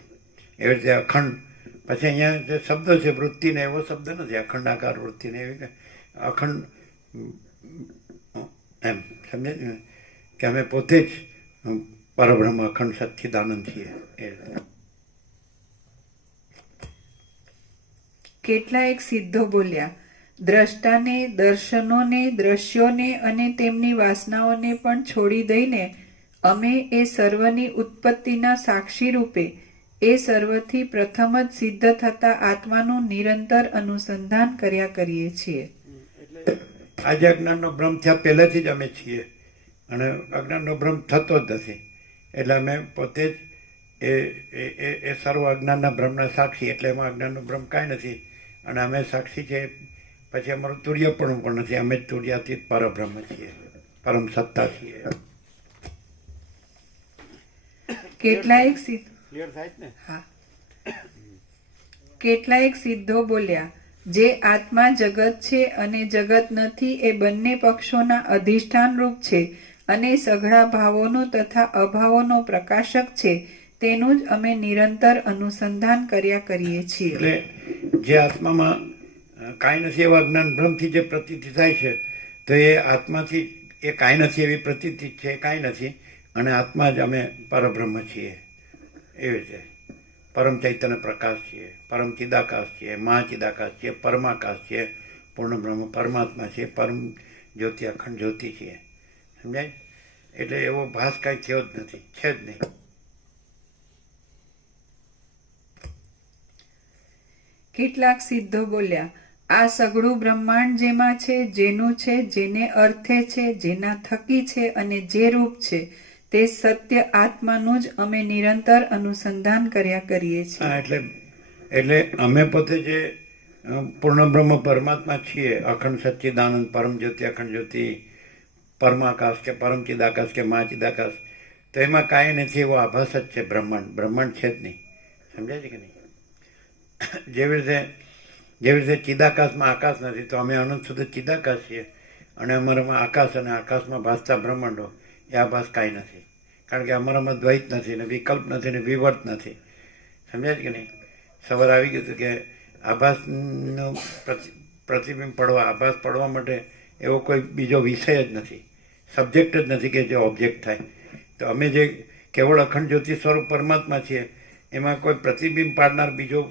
એવી રીતે અખંડ પછી અહીંયા જે શબ્દ છે વૃત્તિને એવો શબ્દ નથી, અખંડાકાર વૃત્તિને એવી અખંડ એમ સમજે ને કે અમે પોતે જ પરબ્રહ્મ અખંડ સચ્ચિદાનંદ છીએ. કેટલાયક સિદ્ધો બોલ્યા, દ્રષ્ટાને, દર્શનોને, દ્રશ્યોને અને તેમની વાસનાઓને પણ છોડી દઈને અમે એ સર્વની ઉત્પત્તિના સાક્ષી રૂપે એ સર્વથી પ્રથમ જ સિદ્ધ થતા આત્માનું નિરંતર અનુસંધાન કર્યા કરીએ છીએ. આજે અજ્ઞાનનો ભ્રમ થયા પહેલેથી જ અમે છીએ અને અજ્ઞાનનો ભ્રમ થતો જ નથી. એટલે અમે પોતે જ એ સર્વ અજ્ઞાનના ભ્રમના સાક્ષી, એટલે એમાં અજ્ઞાનનો ભ્રમ કાંઈ નથી અને અમે સાક્ષી છે. પછી અમારું તુર્યપણું પણ નથી, અમે જ તુર્યાતીત પરબ્રહ્મ છીએ, પરમ સત્તા છીએ. કેટલાયક સિદ્ધો બોલ્યા, જે આત્મા જગત છે અને જગત નથી એ બંને પક્ષોના અધિષ્ઠાન રૂપ છે અને સઘળા ભાવોનો તથા અભાવોનો પ્રકાશક છે, તેનું જ અમે નિરંતર અનુસંધાન કર્યા કરીએ છીએ. એટલે જે આત્મામાં કાંઈ નથી એવા અજ્ઞાન ભ્રમથી જે પ્રતીતિ થાય છે તો એ આત્માથી એ કાંઈ નથી એવી પ્રતીતિ છે, કાંઈ નથી અને આત્મા જ અમે પરબ્રહ્મ છીએ. એવી રીતે પરમ ચૈતન્ય પ્રકાશ છીએ, પરમ ચિદાકાશ છીએ, મહાચિદાકાશ છીએ, પરમાકાશ છીએ, પૂર્ણ બ્રહ્મ પરમાત્મા છીએ, પરમ જ્યોતિ અખંડ જ્યોતિ છીએ. સમજાય? એટલે એવો ભાસ કાંઈ થયો જ નથી, છે જ નહીં. કેટલાક સિદ્ધો બોલ્યા, આ સઘળું બ્રહ્માંડ જેમાં છે, જેનું છે, જેને અર્થે છે, જેના થકી છે અને જે રૂપ છે, તે સત્ય આત્માનું જ અમે નિરંતર અનુસંધાન કર્યા કરીએ હા, છીએ. એટલે અમે પોતે જે પૂર્ણ બ્રહ્મ પરમાત્મા છીએ, અખંડ સચ્ચિદાનંદ પરમ જ્યોતિ અખંડ જ્યોતિ પરમાકાશ કે પરમ ચિદાકાશ કે મહાચિદાકાશ, તો એમાં કાંઈ નથી, એવો આભાસ જ છે. બ્રહ્માંડ છે જ નહીં. સમજાય છે કે નહીં? જેવી રીતે ચિદાકાશમાં આકાશ નથી, તો અમે અનંત સુધી ચિદાકાશ છીએ, અને અમારામાં આકાશ અને આકાશમાં ભાસતા બ્રહ્માંડો, એ આભાસ કાંઈ નથી. કારણ કે અમારામાં દ્વૈત નથી, ને વિકલ્પ નથી, ને વિવર્ત નથી. સમજાય છે કે નહીં? સવાર આવી ગયું હતું કે આભાસનું પ્રતિબિંબ પડવા, આભાસ પડવા માટે એવો કોઈ બીજો વિષય જ નથી, સબ્જેક્ટ જ નથી કે જે ઓબ્જેક્ટ થાય. તો અમે જે કેવળ અખંડ જ્યોતિ સ્વરૂપ પરમાત્મા છીએ, એમાં કોઈ પ્રતિબિંબ પાડનાર બીજો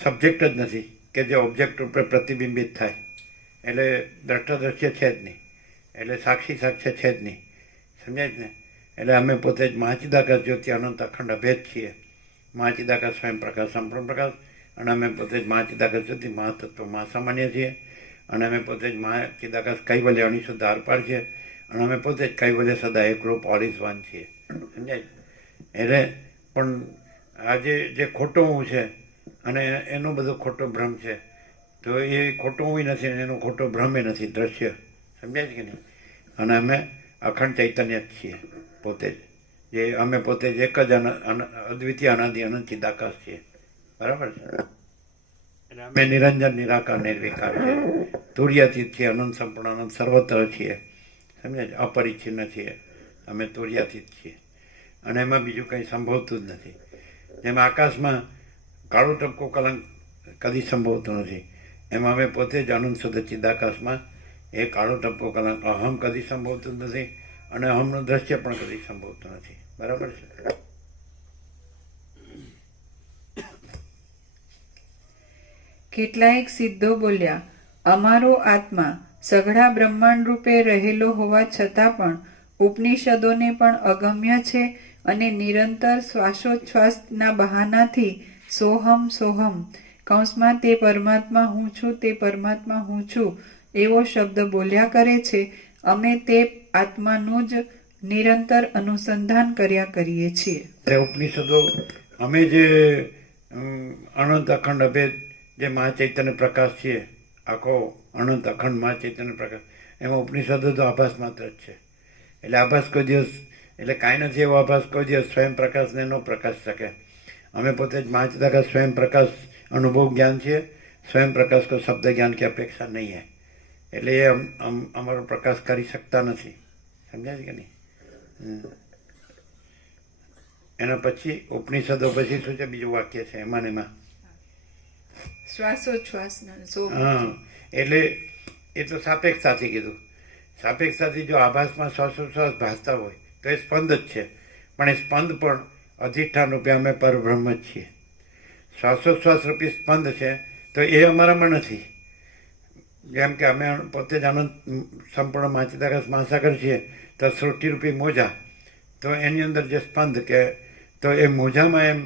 સબ્જેક્ટ જ નથી કે જે ઓબ્જેક્ટ ઉપર પ્રતિબિંબિત થાય. એટલે દ્રષ્ટાદ્રશ્ય છે જ નહીં, એટલે સાક્ષી સાક્ષ્ય છે જ નહીં. સમજાય જ ને? એટલે અમે પોતે જ મહાચિદાકાશ જ્યોતિ અનંત અખંડ અભેદ છીએ. મહાચિદાકાશ સ્વયં પ્રકાશ સંપૂર્ણ પ્રકાશ, અને અમે પોતે જ મહાચિદાકાશ જ્યોતિ મહાતત્વ મહાસામાન્ય છીએ, અને અમે પોતે જ મહાચિદાકાશ કૈવલ્ય અનિશુદ્ધ આરપાર છીએ, અને અમે પોતે જ કૈવલ્ય સદા એકરૂપ ઓલ ઇઝ વન છીએ. સમજાય? એટલે પણ આજે જે ખોટો હું છે અને એનો બધો ખોટો ભ્રમ છે, તો એ ખોટો હું નથી અને એનો ખોટો ભ્રમે નથી, દ્રશ્ય. સમજાય છે કે નહીં? અને અમે અખંડ ચૈતન્ય જ છીએ પોતે જ, જે અમે પોતે જ એક જ અદ્વિતીય અનાદિ અનંત ચિદાકાશ છીએ. બરાબર છે? એટલે અમે નિરંજન નિરાકાર નિર્વિકાર છીએ, તુર્યાતીત છીએ, અનંત સંપૂર્ણ અનંત સર્વત્ર છીએ. સમજાય? અપરિચ્છિન્ન છીએ, અમે તુર્યાતીત છીએ, અને એમાં બીજું કંઈ સંભવતું જ નથી. જેમ આકાશમાં કાળો ટપકો કલંક કદી સંભવતો નથી, એમાં અમે પોતે જ અનંત શુદ્ધ ચિદાકાશમાં એ કાળો ટપકો કલંક અહમ કદી સંભવતું નથી, અને અહમનું દ્રશ્ય પણ કદી સંભવતું નથી. બરાબર છે? કેટલાક સિદ્ધો બોલ્યા, અમારો આત્મા સઘળા બ્રહ્માંડ રૂપે રહેલો હોવા છતાં પણ ઉપનિષદોને પણ અગમ્ય છે, અને નિરંતર શ્વાસોચ્છ્વાસના બહાનાથી સોહમ સોહમ કૌંસમાં તે પરમાત્મા હું છું, તે પરમાત્મા હું છું એવો શબ્દ બોલ્યા કરે છે. અમે તે આત્માનું જ નિરંતર અનુસંધાન કર્યા કરીએ છીએ. ઉપનિષદો અમે જે અનંત અખંડ અભેદ જે મહાચૈતન્ય પ્રકાશ છીએ, આખો અનંત અખંડ મહાચૈતન્ય પ્રકાશ, એમાં ઉપનિષદો તો આભાસ માત્ર જ છે. એટલે આભાસ કોઈ દિવસ, એટલે કાંઈ નથી એવો આભાસ કોઈ દિવસ સ્વયં પ્રકાશને ન પ્રકાશ શકે. અમે પોતે જ મહાચિદાકાશ સ્વયં પ્રકાશ અનુભવ જ્ઞાન છીએ, સ્વયં પ્રકાશ કોઈ શબ્દ જ્ઞાન की अपेक्षा नहीं है. એટલે એ અમારો પ્રકાશ કરી શકતા નથી. સમજાય છે કે નહીં? એના પછી ઉપનિષદો પછી શું છે? બીજું વાક્ય છે એમાં ને એમાં. શ્વાસોચ્છ્વાસના સોહમ. હા, એટલે એ તો સાપેક્ષતાથી કીધું. સાપેક્ષતાથી જો આભાસમાં શ્વાસોચ્છ્વાસ ભાસતા હોય તો એ સ્પંદ જ છે, પણ એ સ્પંદ પણ અધિષ્ઠાન રૂપે અમે પરબ્રહ્મ જ છીએ. શ્વાસોચ્છ્વાસ રૂપી સ્પંદ છે તો એ અમારામાં નથી. જેમ કે અમે પોતે જ આનંદ સંપૂર્ણ મહાચિદાકાશ મહાસાગર છીએ, તો સૃષ્ટિરૂપી મોજા, તો એની અંદર જે સ્પંદ કે, તો એ મોજામાં એમ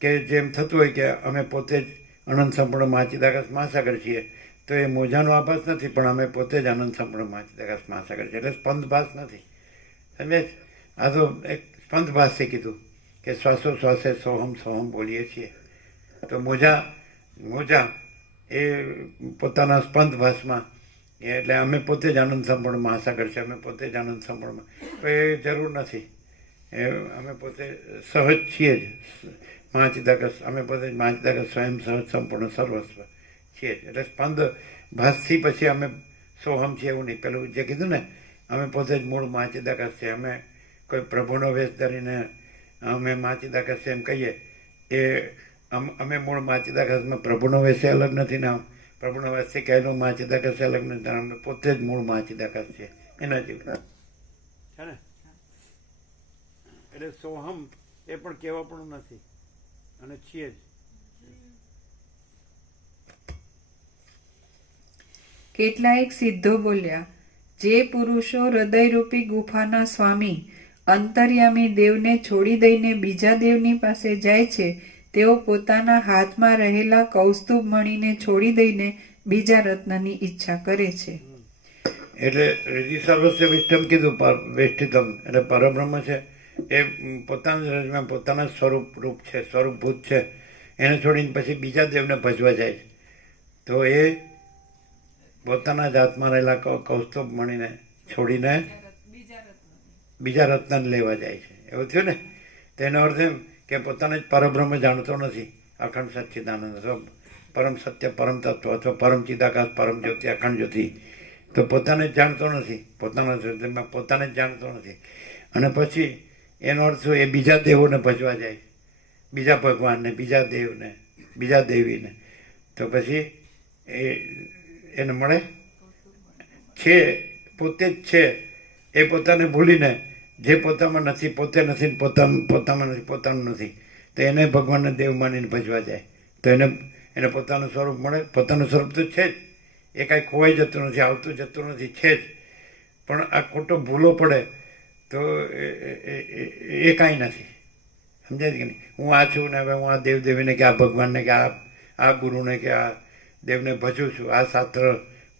કે જેમ થતું હોય કે અમે પોતે જ અનંત સંપૂર્ણ મહાચિદાકાશ મહાસાગર છીએ, તો એ મોજાનો આભાસ નથી, પણ અમે પોતે જ અનંત સંપૂર્ણ મહાચિદાકાશ મહાસાગર છીએ. એટલે સ્પંદભાસ નથી. સમજે? આ તો એક સ્પંદભાસથી કીધું કે શ્વાસોશ્વાસે સોહમ સોહમ બોલીએ છીએ. તો મોજા એ પોતાના સ્પંદભાસમાં, એટલે અમે પોતે જ આનંદ સંપૂર્ણ મહાસાગર છે, અમે પોતે જ આનંદ સંપૂર્ણ, તો એ જરૂર નથી. એ અમે પોતે સહજ છીએ જ મહાચિદાકાશ, અમે પોતે જ મહાચિદાકાશ સ્વયં સહજ સંપૂર્ણ સર્વસ્વ છીએ જ. એટલે સ્પંદ ભાસથી પછી અમે સોહમ છીએ એવું નહીં. પેલું જે કીધું ને, અમે પોતે જ મૂળ મહાચિદાકાશ છીએ, અમે કોઈ પ્રભુનો વેશ ધરીને અમે મહાચિદાકાશ એમ કહીએ, એ અમે મૂળ મહાચિદાકાશમાં પ્રભુનો વેશ અલગ નથી ને પ્રભુનો વેશથી કહેલું મહાચિદાકાશ અલગ નથી. અમે પોતે જ મૂળ મહાચિદાકાશ છીએ એના જેવું છે ને? એટલે સોહમ એ પણ કહેવા પણ નથી, અને છીએ જ. કેટલાયક સિદ્ધો બોલ્યા, જે પુરુષો હૃદયરૂપી ગુફાના સ્વામી અંતર્યામી દેવને છોડી દઈને બીજા દેવની પાસે જાય છે, તેઓ પોતાના હાથમાં રહેલા કૌસ્તુભ મણીને છોડી દઈને બીજા રત્નની ઈચ્છા કરે છે. એટલે રીતિ સર્વસ્વ વિષ્ટમ કીધું, વેષ્ટિતમ એટલે પરબ્રહ્મ છે એ પોતાના રજમાં પોતાના સ્વરૂપ રૂપ છે, સ્વરૂપભૂત છે, એને છોડીને પછી બીજા દેવને ભજવા જાય છે. તો એ પોતાના જ હાથમાં રહેલા કૌસ્તુભ મણીને છોડીને બીજા રત્નને લેવા જાય છે. એવું થયું ને? તેનો અર્થ એમ કે પોતાને જ પરબ્રહ્મ જાણતો નથી, અખંડ સચ્ચિદાનંદ અથવા પરમ સત્ય પરમ તત્વ અથવા પરમ ચિદાકાશ પરમ જ્યોતિ અખંડ જ્યોતિ, તો પોતાને જ જાણતો નથી, પોતાને જ જાણતો નથી. અને પછી એનો અર્થ શું? એ બીજા દેવોને ભજવા જાય, બીજા ભગવાનને, બીજા દેવને, બીજા દેવીને. તો પછી એને મળે છે, પોતે જ છે એ પોતાને ભૂલીને જે પોતામાં નથી, પોતે નથી, પોતામાં નથી, પોતાનું નથી, તો એને ભગવાનને દેવ માનીને ભજવા જાય. તો એને પોતાનું સ્વરૂપ મળે. પોતાનું સ્વરૂપ તો છે જ, એ કાંઈ ખોવાઈ જતું નથી, આવતું જતું નથી, છે જ. પણ આ ખોટો ભૂલો પડે તો એ કાંઈ નથી. સમજાય કે નહીં? હું આ છું ને હવે હું આ દેવદેવીને કે આ ભગવાનને કે આ ગુરુને કે આ દેવને ભજું છું, આ શાસ્ત્ર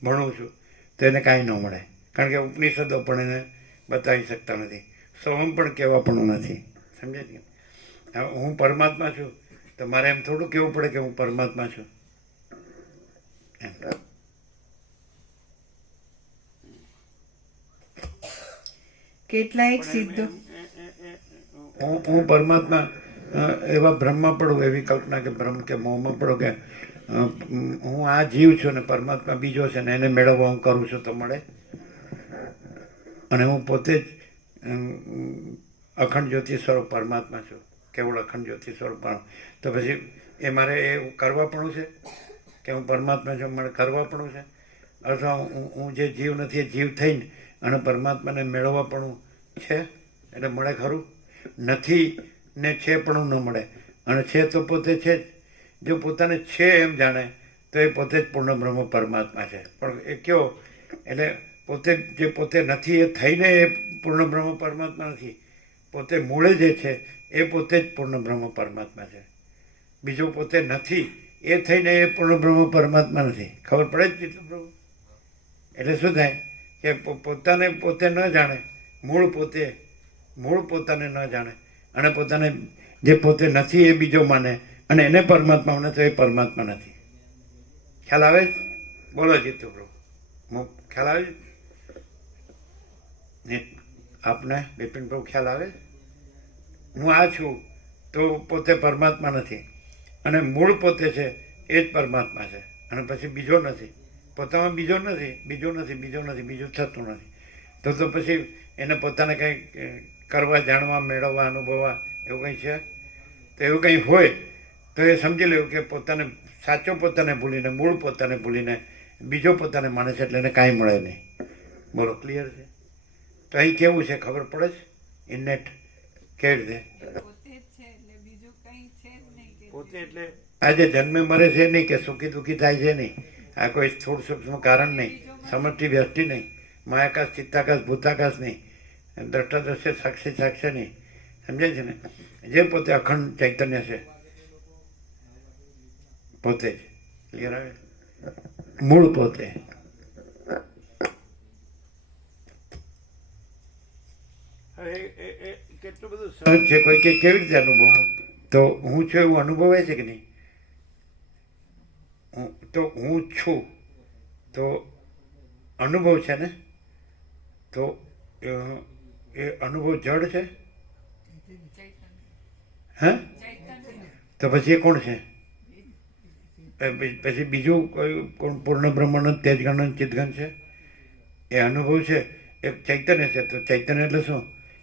ભણું છું, તો એને કાંઈ ન મળે. કારણ કે ઉપનિષદો પણ એને બતાવી શકતા નથી, સોહમ પણ કહેવા પણ નથી. સમજાય કે? હવે હું પરમાત્મા છું તો મારે એમ થોડું કહેવું પડે કે હું પરમાત્મા છું એમ. કેટલાયક સિદ્ધો હું પરમાત્મા એવા બ્રહ્મમાં પડું, એવી કલ્પના કે બ્રહ્મ કે મોહમાં પડું કે હું આ જીવ છું ને પરમાત્મા બીજો છે ને એને મેળવવા હું કરું છું તો મળે. અને હું પોતે જ અખંડ જ્યોતિ સ્વરૂપ પરમાત્મા છું, કેવળ અખંડ જ્યોતિ સ્વરૂપ. તો પછી એ મારે એ કરવા પણ છે કે હું પરમાત્મા છું, મારે કરવા પણ છે. અથવા હું જે જીવ નથી એ જીવ થઈને અને પરમાત્માને મેળવવા પણ છે, એટલે મળે ખરું? નથી ને છે પણ ન મળે. અને છે તો પોતે છે જ. જો પોતાને છે એમ જાણે તો એ પોતે જ પૂર્ણ બ્રહ્મ પરમાત્મા છે. પણ એ કયો? એટલે પોતે જે પોતે નથી એ થઈને એ પૂર્ણ બ્રહ્મ પરમાત્મા નથી. પોતે મૂળે જે છે એ પોતે જ પૂર્ણ બ્રહ્મ પરમાત્મા છે. બીજો પોતે નથી એ થઈને એ પૂર્ણ બ્રહ્મ પરમાત્મા નથી. ખબર પડે જ ચિત્ત પ્રભુ? એટલે શું થાય કે પોતાને પોતે ન જાણે, મૂળ પોતાને ન જાણે અને પોતાને જે પોતે નથી એ બીજો માને અને એને પરમાત્મા માને તો એ પરમાત્મા નથી. ખ્યાલ આવે? બોલો જીતુ પ્રભુ, ખ્યાલ આવે ને આપને? બિપિન પ્રભુ ખ્યાલ આવે? હું આ છું તો પોતે પરમાત્મા નથી અને મૂળ પોતે છે એ જ પરમાત્મા છે. અને પછી બીજો નથી, પોતામાં બીજો નથી, બીજું થતું નથી. તો પછી એને પોતાને કંઈ કરવા, જાણવા, મેળવવા, અનુભવવા એવું કંઈ છે? તો એવું કંઈ હોય તો એ સમજી લેવું કે પોતાને સાચો પોતાને ભૂલીને, મૂળ પોતાને ભૂલીને બીજો પોતાને માને છે, એટલે એને કાંઈ મળે નહીં. બોલો, ક્લિયર છે? તો અહીં કેવું છે ખબર પડે છે? ઇનેટ કેવી રીતે? પોતે એટલે આજે જન્મે મરે છે નહીં, કે સુખી દુઃખી થાય છે નહીં, આ કોઈ સ્થૂળ સૂક્ષ્મ કારણ નહીં, સમષ્ટિ વ્યષ્ટિ નહીં, માયાકાશ, ચિત્તાકાશ, ભૂતાકાશ નહીં, દ્રષ્ટા દ્રશ્ય, સાક્ષી સાક્ષ્ય નહીં. સમજાય છે ને? જે પોતે અખંડ ચૈતન્ય છે, પોતે જ. ક્લિયર આવે? મૂળ પોતે. કેટલું બધું સહજ છે. કોઈ કે કેવી રીતે અનુભવ? તો હું છું એવું અનુભવાય છે કે નહીં? તો હું છું તો અનુભવ છે ને? તો એ અનુભવ જડ છે? હા? તો પછી એ કોણ છે? પછી બીજું કોઈ કોણ? પૂર્ણ બ્રહ્મણ, તેજગણ, ચિદગણ છે. એ અનુભવ છે, એ ચૈતન્ય છે. તો ચૈતન્ય એટલે શું?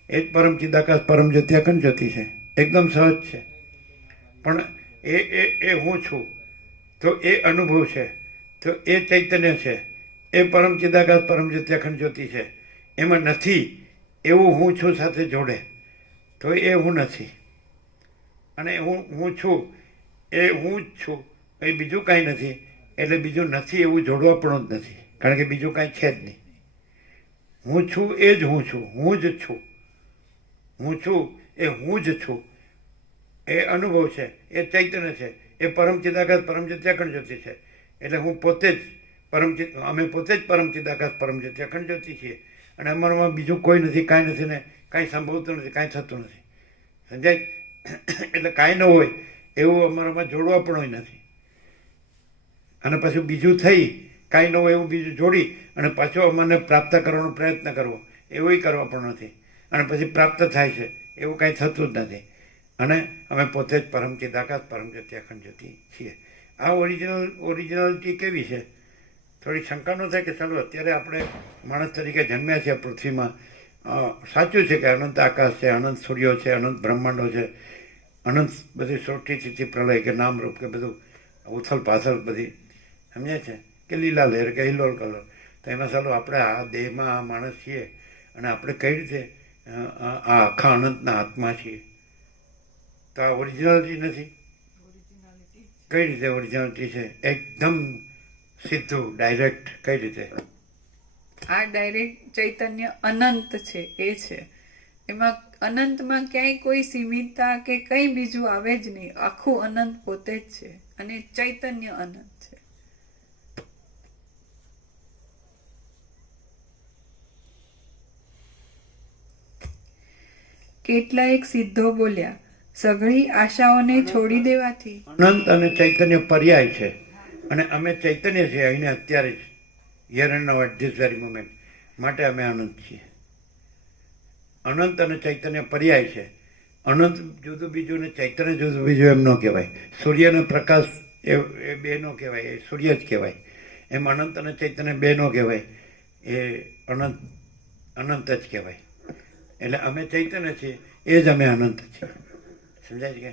એ જ પરમ ચિદાકાશ પરમ જ્યોતિ અખંડ જ્યોતિ છે. એકદમ સહજ છે. પણ એ હું છું તો એ અનુભવ છે, તો એ ચૈતન્ય છે, એ પરમ ચિદાકાશ પરમ જ્યોતિ અખંડ જ્યોતિ છે. એમાં નથી એવું હું છું સાથે જોડે તો એ હું નથી. અને હું છું એ હું જ છું, એ બીજું કાંઈ નથી. એટલે બીજું નથી એવું જોડવા પણ જ નથી. કારણ કે બીજું કાંઈ છે જ નહીં. હું છું એ જ હું છું, હું જ છું. હું છું એ હું જ છું. એ અનુભવ છે, એ ચૈતન્ય છે, એ પરમ ચિદાકાશ પરમ જ્યોતિ અખંડ જ્યોતિ છે. એટલે હું પોતે જ અમે પોતે જ પરમ ચિદાકાશ પરમ જ્યોતિ અખંડ જ્યોતિ છીએ. અને અમારામાં બીજું કોઈ નથી, કાંઈ નથી ને કાંઈ સંભવતું નથી, કાંઈ થતું નથી. સમજાય? એટલે કાંઈ ન હોય એવું અમારામાં જોડવા પણ નથી. અને પછી બીજું થઈ કાંઈ ન હોય એવું બીજું જોડી અને પાછો અમને પ્રાપ્ત કરવાનો પ્રયત્ન કરવો એવું કરવા પણ નથી. અને પછી પ્રાપ્ત થાય છે એવું કાંઈ થતું જ નથી. અને અમે પોતે જ પરમ ચિદાકાશ પરમ જ્યોતિ અખંડ જ્યોતિ છીએ. આ ઓરિજિનાલિટી કેવી છે? થોડી શંકા ન થાય કે ચાલો અત્યારે આપણે માણસ તરીકે જન્મ્યા છીએ પૃથ્વીમાં. સાચું છે કે અનંત આકાશ છે, અનંત સૂર્યો છે, અનંત બ્રહ્માંડો છે, અનંત બધી સૃષ્ટિ સ્થિતિ પ્રલય કે નામરૂપ કે બધું ઉથલ પાથલ બધી સમજાય છે કે લીલા લહેર કે હિલોલ કલર. તો એમાં ચાલો આપણે આ દેહમાં આ માણસ છીએ અને આપણે કઈ રીતે આ આખા અનંતના આત્મા છીએ. તો આ ઓરિજિનાલિટી નથી? કઈ રીતે ઓરિજિનાલિટી છે? એકદમ સીધું ડાયરેક્ટ. કઈ રીતે? આ ડાયરેક્ટ ચૈતન્ય અનંત છે એ છે. એમાં અનંતમાં ક્યાંય કોઈ સીમિતતા કે કંઈ બીજું આવે જ નહીં. આખું અનંત પોતે જ છે અને ચૈતન્ય અનંત છે. કેટલાયક સિદ્ધો બોલ્યા, સઘળી આશાઓને છોડી દેવાથી. અનંત અને ચૈતન્ય પર્યાય છે અને અમે ચૈતન્ય છીએ અહીંને અત્યારે જ, here and now at this very moment. માટે અમે અનંત છીએ. અનંત અને ચૈતન્ય પર્યાય છે. અનંત જુદું બીજું ને ચૈતન્ય જુદું બીજું એમ ન કહેવાય. સૂર્યનો પ્રકાશ એ બે નો કહેવાય, એ સૂર્ય જ કહેવાય. એમ અનંત અને ચૈતન્ય બે નો કહેવાય, એ અનંત જ કહેવાય. એટલે અમે ચૈતન્ય છીએ, એ જ અમે અનંત છીએ. સમજાય છે કે?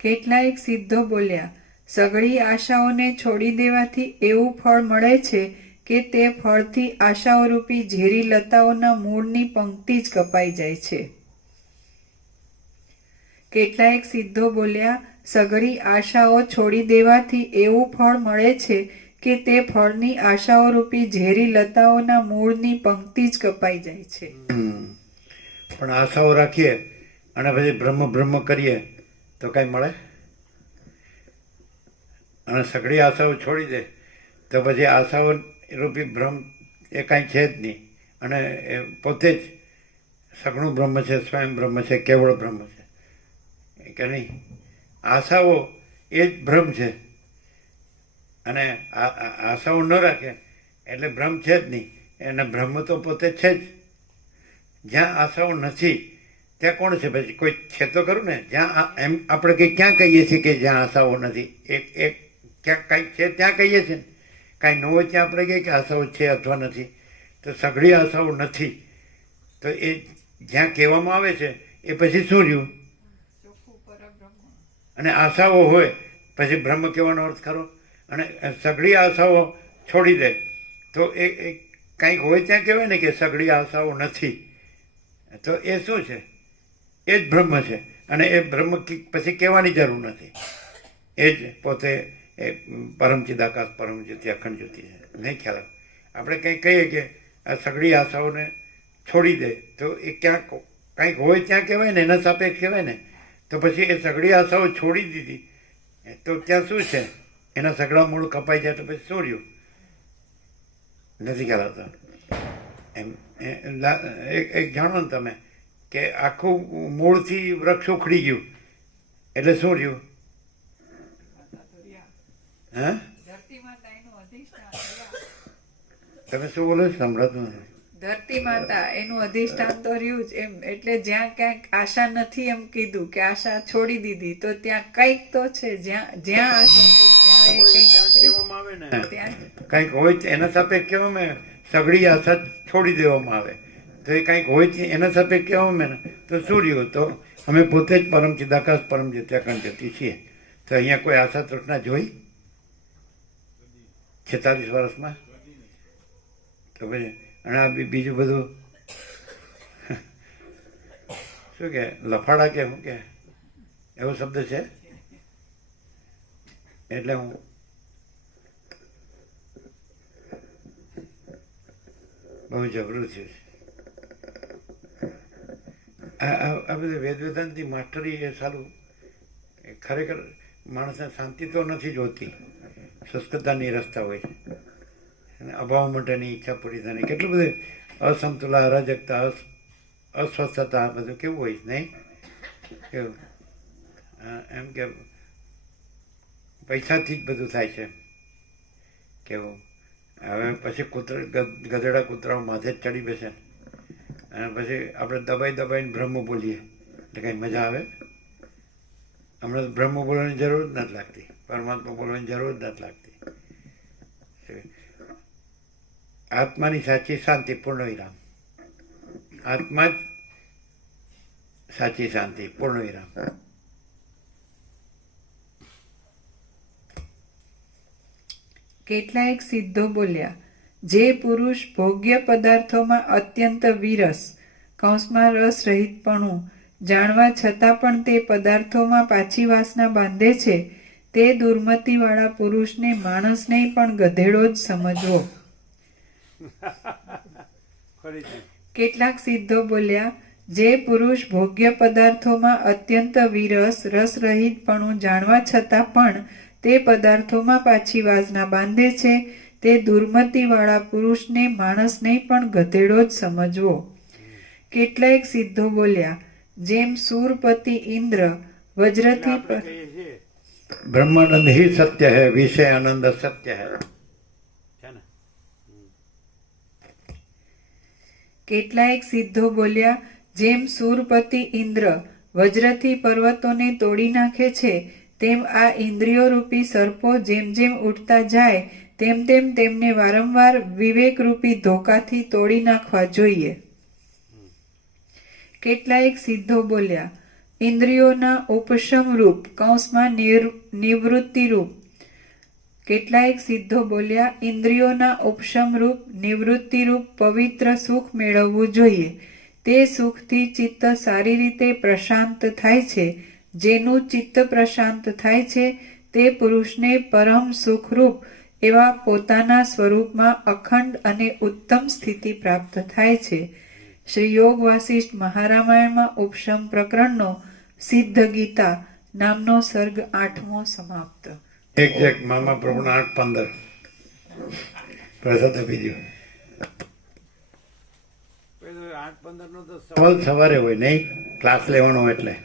કેટલાયક સિદ્ધો બોલ્યા, સઘળી આશાઓને છોડી દેવાથી એવું ફળ મળે છે કે તે ફળથી આશાઓરૂપી ઝેરી લતાઓના મૂળની પંક્તિ જ કપાઈ જાય છે. કેટલાયક સિદ્ધો બોલ્યા, સઘળી આશાઓ છોડી દેવાથી એવું ફળ મળે છે કે તે ફળની આશાઓરૂપી ઝેરી લતાઓના મૂળની પંક્તિ જ કપાઈ જાય છે. પણ આશાઓ રાખીએ અને પછી બ્રહ્મ કરીએ તો કાંઈ મળે? અને સઘળી આશાઓ છોડી દે તો પછી આશાઓ રૂપી બ્રહ્મ એ કાંઈ છે જ નહીં. અને એ પોતે જ સઘળું બ્રહ્મ છે, સ્વયં બ્રહ્મ છે, કેવળ બ્રહ્મ છે કે નહીં? આશાઓ એ જ બ્રહ્મ છે. અને આશાઓ ન રાખે એટલે બ્રહ્મ છે જ નહીં. અને બ્રહ્મ તો પોતે છે જ. જ્યાં આશાઓ નથી ત્યાં કોણ છે? પછી કોઈ છે તો ખરું ને? જ્યાં એમ આપણે કંઈ ક્યાં કહીએ છીએ કે જ્યાં આશાઓ નથી? એક ક્યાંક કાંઈક છે ત્યાં કહીએ છીએ ને. કાંઈ ન હોય ત્યાં આપણે કહીએ કે આશાઓ છે અથવા નથી. તો સઘળી આશાઓ નથી તો એ જ્યાં કહેવામાં આવે છે એ પછી શું રહ્યું? અને આશાઓ હોય પછી બ્રહ્મ કહેવાનો અર્થ ખરો? અને સઘળી આશાઓ છોડી દે તો એ કંઈક હોય ત્યાં કહેવાય ને કે સઘળી આશાઓ નથી. તો એ શું છે? એ જ બ્રહ્મ છે. અને એ બ્રહ્મ પછી કહેવાની જરૂર નથી. એ જ પોતે એ પરમ ચિદાકાશ પરમ જ્યોતિ અખંડ જ્યોતિ છે. નહીં ખ્યાલ આવે? આપણે કંઈક કહીએ કે આ સઘળી આશાઓને છોડી દે તો એ ક્યાંક કંઈક હોય ત્યાં કહેવાય ને, એના સાપેક્ષ કહેવાય ને. તો પછી એ સઘળી આશાઓ છોડી દીધી તો ત્યાં શું છે? એના સઘળા મૂળ કપાઈ જાય તો પછી શું રહ્યું? નથી ખ્યાલ આવતો એમ. એક જાણો ને તમે કે આખું મૂળથી વૃક્ષ ઉખડી ગયું એટલે શું રહ્યું? હા, તમે શું બોલો છો? સંભળાતું નથી. ધરતી માતા એનું અધિષ્ઠાન તો રહ્યું જ એમ. એટલે જ્યાં ક્યાંક આશા નથી એમ કીધું કે આશા છોડી દીધી તો ત્યાં કંઈક તો છે. જ્યાં આશા તો જ્યાં એ કંઈક કહેવામાં આવે ને, ત્યાં કંઈક હોય એના સાપેક્ષ કહેવામાં સઘળી આશા છોડી દેવામાં આવે તો એ કંઈક હોય એના સાપેક્ષ કહેવામાં ને તો શું રહ્યું? તો અમે પોતે જ પરમ ચિદાકાશ પરમ જ્યોતિ અખંડ જ્યોતિ છીએ. તો અહીંયા કોઈ આશા તૃષ્ણા જોઈ 46 વર્ષમાં? તો પછી અને આ બીજું બધું શું કે લફાડા કે શું કે એવો શબ્દ છે? એટલે હું બહુ જબરું છે. આ બધું વેદ વેદાંતની માસ્ટરી એ સારું ખરેખર માણસને શાંતિ તો નથી જોતી, શુષ્કતાની રસ્તા હોય અને અભાવ માટેની ઈચ્છા પૂરી થવાની કેટલું બધું અસમતુલા, અરાજકતા, અસ્વસ્થતા બધું કેવું હોય નહીં કેવું એમ કે પૈસાથી જ બધું થાય છે કેવું. હવે પછી ગધેડા કૂતરાઓ માથે જ ચડી બેસે અને પછી આપણે દબાઈને બ્રહ્મ બોલીએ એટલે કંઈ મજા આવે? હમણાં બ્રહ્મ બોલવાની જરૂર જ નથી લાગતી, પરમાત્મા બોલવાની જરૂર જ નથી લાગતી. આત્માની સાચી શાંતિ પૂર્ણ વિરામ. આત્મા જ સાચી શાંતિ પૂર્ણ વિરામ. કેટલાયક સિદ્ધો બોલ્યા, જે પુરુષ ભોગ્ય પદાર્થોમાં અત્યંત વિરસ કૌંસમાં રસ રહિતપણું જાણવા છતાં પણ તે પદાર્થોમાં પાછી વાસના બાંધે છે, તે દુર્મતિવાળા પુરુષને માણસ નહીં પણ ગધેડો જ સમજવો. ફરીથી કેટલાક સિદ્ધો બોલ્યા, જે પુરુષ ભોગ્ય પદાર્થોમાં અત્યંત વિરસ રસરહિતપણું જાણવા છતાં પણ તે પદાર્થોમાં પાછી વાસના બાંધે છે, તે દુર્મતિવાળા પુરુષને માણસ નહીં પણ ગધેડો જ સમજવો. કેટલાક સિદ્ધો બોલ્યા, જેમ સુરપતિ ઇન્દ્ર વજ્રથી આપણે કહીએ છીએ બ્રહ્માનંદ ही सत्य है, विषय आनंद सत्य है. છે ને કેટલાક સિદ્ધો બોલ્યા, જેમ સુરપતિ ઇન્દ્ર વજ્રથી પર્વતોને તોડી નાખે છે, તેમ આ ઇન્દ્રિયો રૂપી સર્પો જેમ જેમ ઉઠતા જાય તેમ તેમ તેમને વારંવાર વિવેકરૂપી ધોકાથી તોડી નાખવા જોઈએ. કેટલાક સિદ્ધો બોલ્યા, ઇન્દ્રિયોના ઉપશમ રૂપ કૌંસમાં નિવૃત્તિ રૂપ. કેટલાક સિદ્ધો બોલ્યા, ઇન્દ્રિયોના ઉપશમ રૂપ નિવૃત્તિ રૂપ પવિત્ર સુખ મેળવવું જોઈએ. તે સુખથી ચિત્ત સારી રીતે પ્રશાંત થાય છે. જેનું ચિત્ત પ્રશાંત થાય છે તે પુરુષને પરમ સુખરૂપ એવા પોતાના સ્વરૂપમાં અખંડ અને ઉત્તમ સ્થિતિ પ્રાપ્ત થાય છે. શ્રી યોગ વાસિષ્ઠ મહારામાયણમાં ઉપશમ પ્રકરણનો સિદ્ધ ગીતા નામનો સર્ગ 8મો સમાપ્ત. એક મામા પ્રભુના 8:15 પ્રસાદ આપી દો. પેલું 8:15 નો તો સવાલ સવારે હોય નહીં, ક્લાસ લેવાનો એટલે.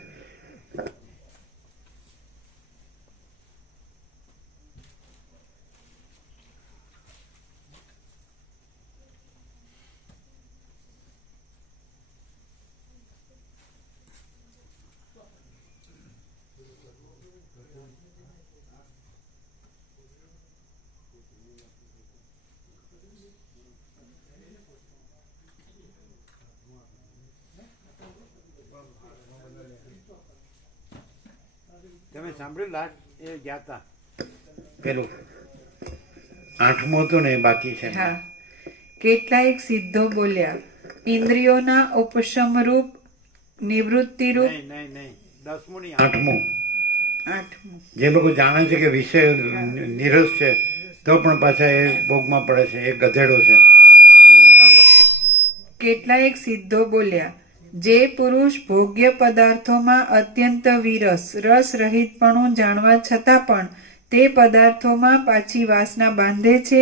તમે સાંભળ્યું લાસ્ટ એ ગયા હતા પેલું 8મો હતું ને એ બાકી છે. હા. કેટલાક સિદ્ધો બોલ્યા, ઇન્દ્રિયોના ઉપશમ રૂપ નિવૃત્તિ રૂપ. નહીં 10મું નહીં 8મું. 8મું. જે લોકો જાણે છે કે વિષય નિરસ છે તો પણ પાછા એ ભોગમાં પડે છે, એ ગધેડો છે. સાંભળો. કેટલાક સિદ્ધો બોલ્યા, જે પુરુષ ભોગ્ય પદાર્થોમાં અત્યંત વિરસ રસ રહિતપણું જાણવા છતાં પણ તે પદાર્થોમાં પાછી વાસના બાંધે છે,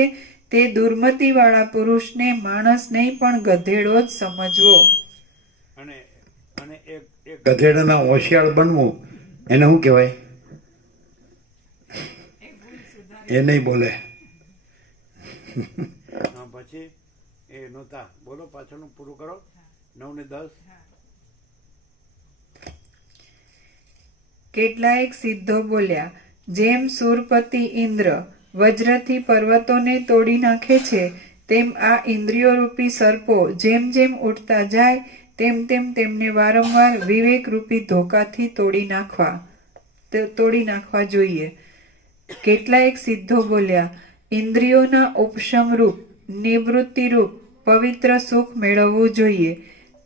તે દુર્મતિવાળા પુરુષને માણસ નહીં પણ ગધેડો જ સમજવો. અને અને એક ગધેડાના હોશિયાર બનવું એને શું કહેવાય? એ નહીં બોલે. પછી એ નહોતા બોલો પાછળનું પૂરું કરો. 9 ને 10 કેટલાક સિદ્ધો બોલ્યા, જેમ સુરપતિ ઇન્દ્ર વજ્રથી પર્વતોને તોડી નાખે છે, તેમ આ ઇન્દ્રિયો રૂપી સર્પો જેમ જેમ ઉઠતા જાય તેમ તેમ તેમને વારંવાર વિવેક રૂપી ધોકાથી તોડી નાખવા જોઈએ. કેટલાક સિદ્ધો બોલ્યા, ઇન્દ્રિયોના ઉપશમ રૂપ નિવૃત્તિ રૂપ પવિત્ર સુખ મેળવવું જોઈએ.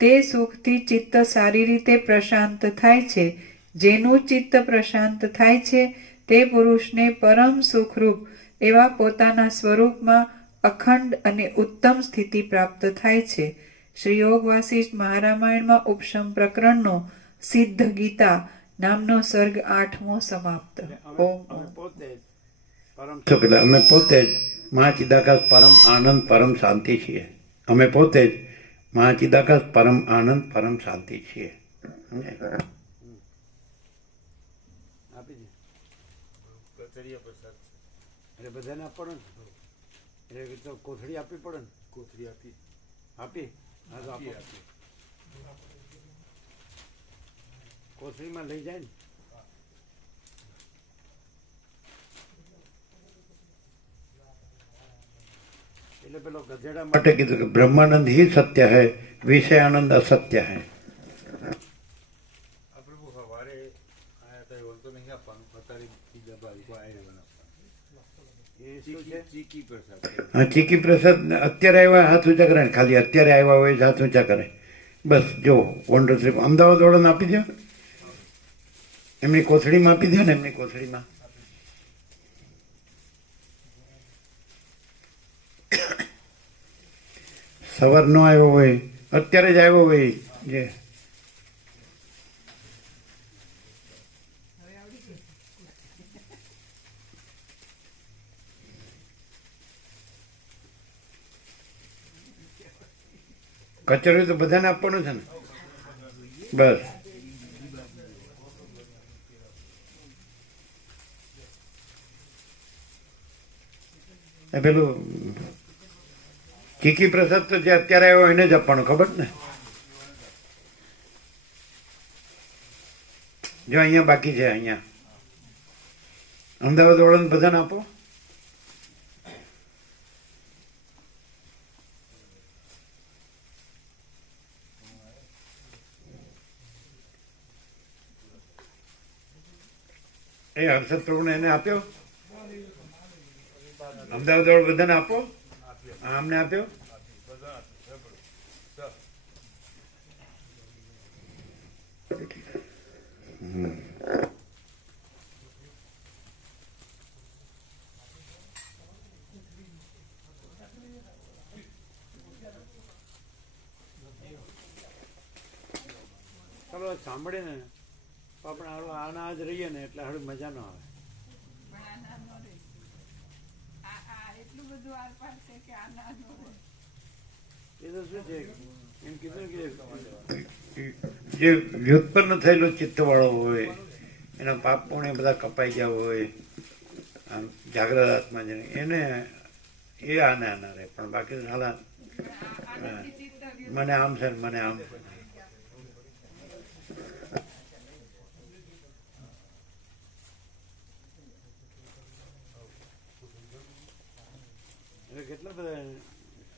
તે સુખથી ચિત્ત સારી રીતે પ્રશાંત થાય છે. જેનું ચિત્ત પ્રશાંત થાય છે તે પુરુષને પરમ સુખરૂપ એવા પોતાના સ્વરૂપમાં અખંડ અને ઉત્તમ સ્થિતિ પ્રાપ્ત થાય છે. શ્રી યોગ વાસિષ્ઠ મહારામાયણમાં ઉપશમ પ્રકરણનો સિદ્ધ ગીતા નામનો સર્ગ 8મો સમાપ્ત. ઓમ અમે પોતે જ પરમ શું એટલે અમે પોતે જ મહાચિદાકાશ પરમ આનંદ પરમ શાંતિ છીએ. અમે પોતે જ મહાચિદાકાશ પરમ આનંદ પરમ શાંતિ છીએ. સમજાય? આપી દે કચરિયા પ્રસાદ એટલે બધાને આપવાનું ને એટલે તો કોથળી આપવી પડે ને કોથળી આપી આપી હા તો આપો કોથળીમાં લઈ જાય ને એટલે પેલો ગધેડા માટે માટે કીધું કે બ્રહ્માનંદ ही सत्य है, विषय आनंद असत्य है. આ પ્રભુ સવારે આયા હતા એવું તો નહીં આપવાનું અત્યારે બીજા બાજુ આયરન આપવાનું એ શું છે ચીકી પ્રસાદ હા, ચીકી પ્રસાદ અત્યારે આવ્યા હાથ ઊંચા કરે ને, ખાલી અત્યારે આવ્યા હોય જ હાથ ઊંચા કરે. બસ જો 1 2 3 અમદાવાદ વાળાને આપી દો, એમની કોથળીમાં આપી દો ને, એમની કોથળીમાં. સવાર નો આવ્યો હોય, અત્યારે જ આવ્યો હોય જે કચરો તો બધાને આપવાનું છે ને. બસ એ પેલું ચીકી પ્રસાદ તો જે અત્યારે આવ્યો એને જ આપવાનો, ખબર ને? જો અહીંયા બાકી છે, અહીંયા અમદાવાદ વાળાને બધાને આપો. એ હર્ષદ પ્રભુને એને આપ્યો, અમદાવાદ વાળા બધાને આપો. આમને આપ્યો. ચલો સાંભળે ને તો આપણે હારું આના જ રહીએ ને એટલે હારું મજા ન આવે. પણ આ ના નો રહે. આ એટલું બધું આરપાર છે કે આ ના નો રહે. એ તો શું છે એમ કીધું કે જે વ્યુત્પન્ન થયેલો ચિત્ત વાળો હોય, એના પાપ પુણ્ય બધા કપાઈ ગયા હોય, આમ જાગ્રત આત્મા જેને એને એ આને આના રહે. પણ બાકી તો સાલા આનાથી ચિત્ત વ્યસ્ત મને આમ છે ને મને આમ. એટલે કેટલા બધા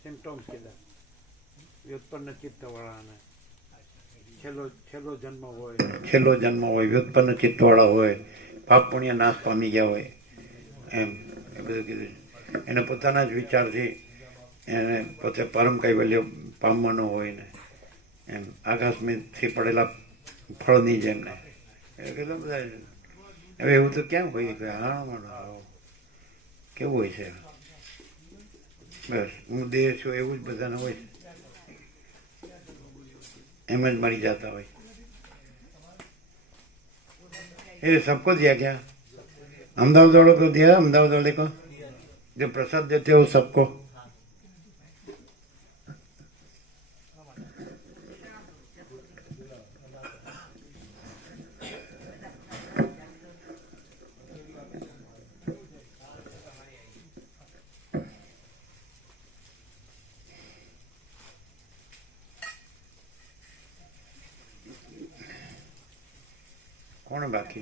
સિમ્ટોમ્સ કીધા વ્યુત્પન્ન ચિત્ત વાળાને. છેલ્લો જન્મ હોય, છેલ્લો જન્મ હોય, વ્યુત્પન્ન ચિત્ત વાળા હોય, પાપ પુણ્ય નાશ પામી ગયા હોય, એમ એ બધું કીધું. એને પોતાના જ વિચારથી એને પોતે પરમ કૈવલ્ય પામવાનો હોય ને, એમ આકાશમાંથી પડેલા ફળની જેમ ને. એટલે કેટલા બધા. હવે એવું તો ક્યાં હોય કે હા કેવું હોય છે? બસ હું દેહ છું એવું જ બધાને હોય છે, એમ જ મરી જતા હોય. ये सबको दिया क्या? अहमदाबाद वालों को दिया, अहमदाबाद वाले को जो प्रसाद देते हो सबको. કોણ બાકી?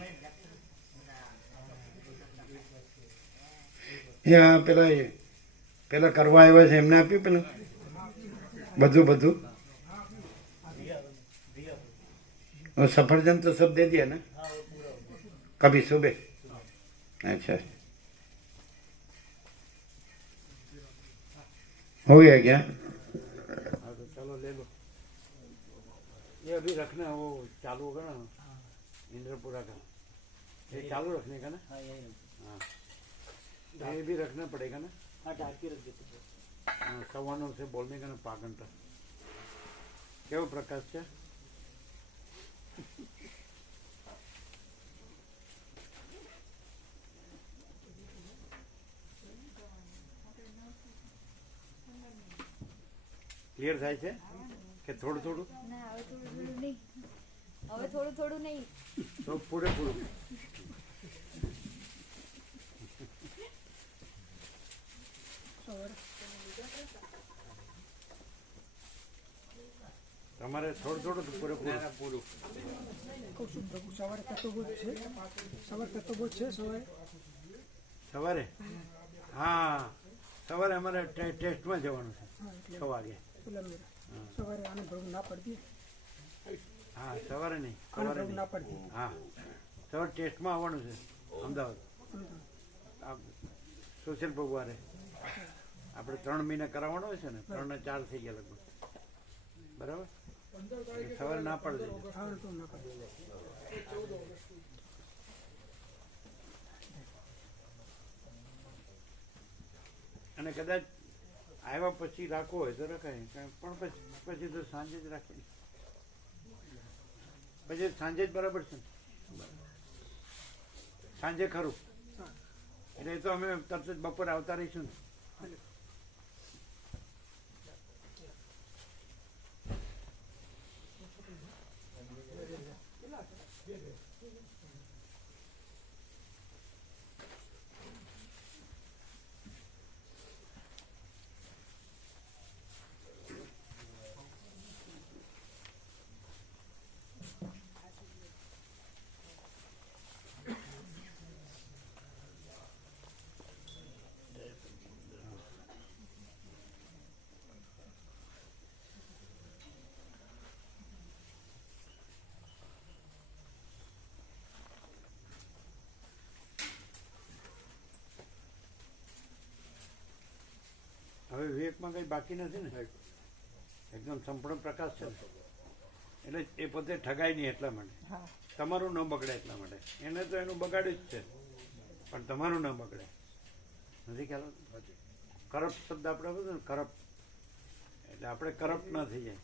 પેલા કરવા આવ્યા છે એમને આપ્યું પેલું બધું सफरजन तो सब दे दिया ना कभी सुबह? अच्छा हो गया क्या? हाँ तो चलो ले लो. ये अभी रखना, वो चालू होगा ना इंद्रपुरा का, ये चालू रखने का ना? हाँ, ये भी रखना पड़ेगा ना? हाँ ढाक के रख देते हैं। हाँ, 9:15 से बोलने का ना 5 घंटा केव प्रकाश છે ક્લિયર થાય છે કે થોડું થોડું ના હવે થોડું થોડું નહીં, હવે થોડું થોડું નહીં. તો પૂરેપૂરું તમારે થોડું થોડું તો પૂરેપૂરું પૂરું કહું છું પ્રભુ સવારે તત્વબોધ છે, સવારે તત્વબોધ છે સવારે. સવારે હા સવારે અમારે ટેસ્ટમાં જવાનું છે 6 વાગે. સવારે આને પ્રભુ ના પડતી, હા સવારે નહીં, આને સવારે પ્રભુ ના નહીં. પડતી. હા સવારે ટેસ્ટમાં આવવાનું છે અમદાવાદ. આ સોશિયલ પગવારે આપણે 3 મહિના કરાવવાનો હોય છે ને, 3 ને 4 થઈ ગયા લગભગ, બરાબર. એટલે સવારે ના પાડી દેજો. આને પ્રભુ ના પડતી. અને કદાચ આવ્યા પછી રાખવો હોય તો રખાય, પણ પછી તો સાંજે જ રાખીએ, પછી સાંજે જ બરાબર છે ને? સાંજે ખરું, એટલે એ તો અમે તરત જ બપોરે આવતા રહીશું ને. હવે વિવેકમાં કઈ બાકી નથી ને, એકદમ સંપૂર્ણ પ્રકાશ છે ને, એટલે એ પોતે ઠગાય નહીં એટલા માટે, તમારું ન બગડે એટલા માટે. એને તો એનું બગાડ્યું જ છે, પણ તમારું ન બગડે. નથી ખ્યાલ આવતો? કરપ્ટ શબ્દ આપણે બધું ને, કરપ્ટ એટલે આપણે કરપ્ટ ન થઈ જાય,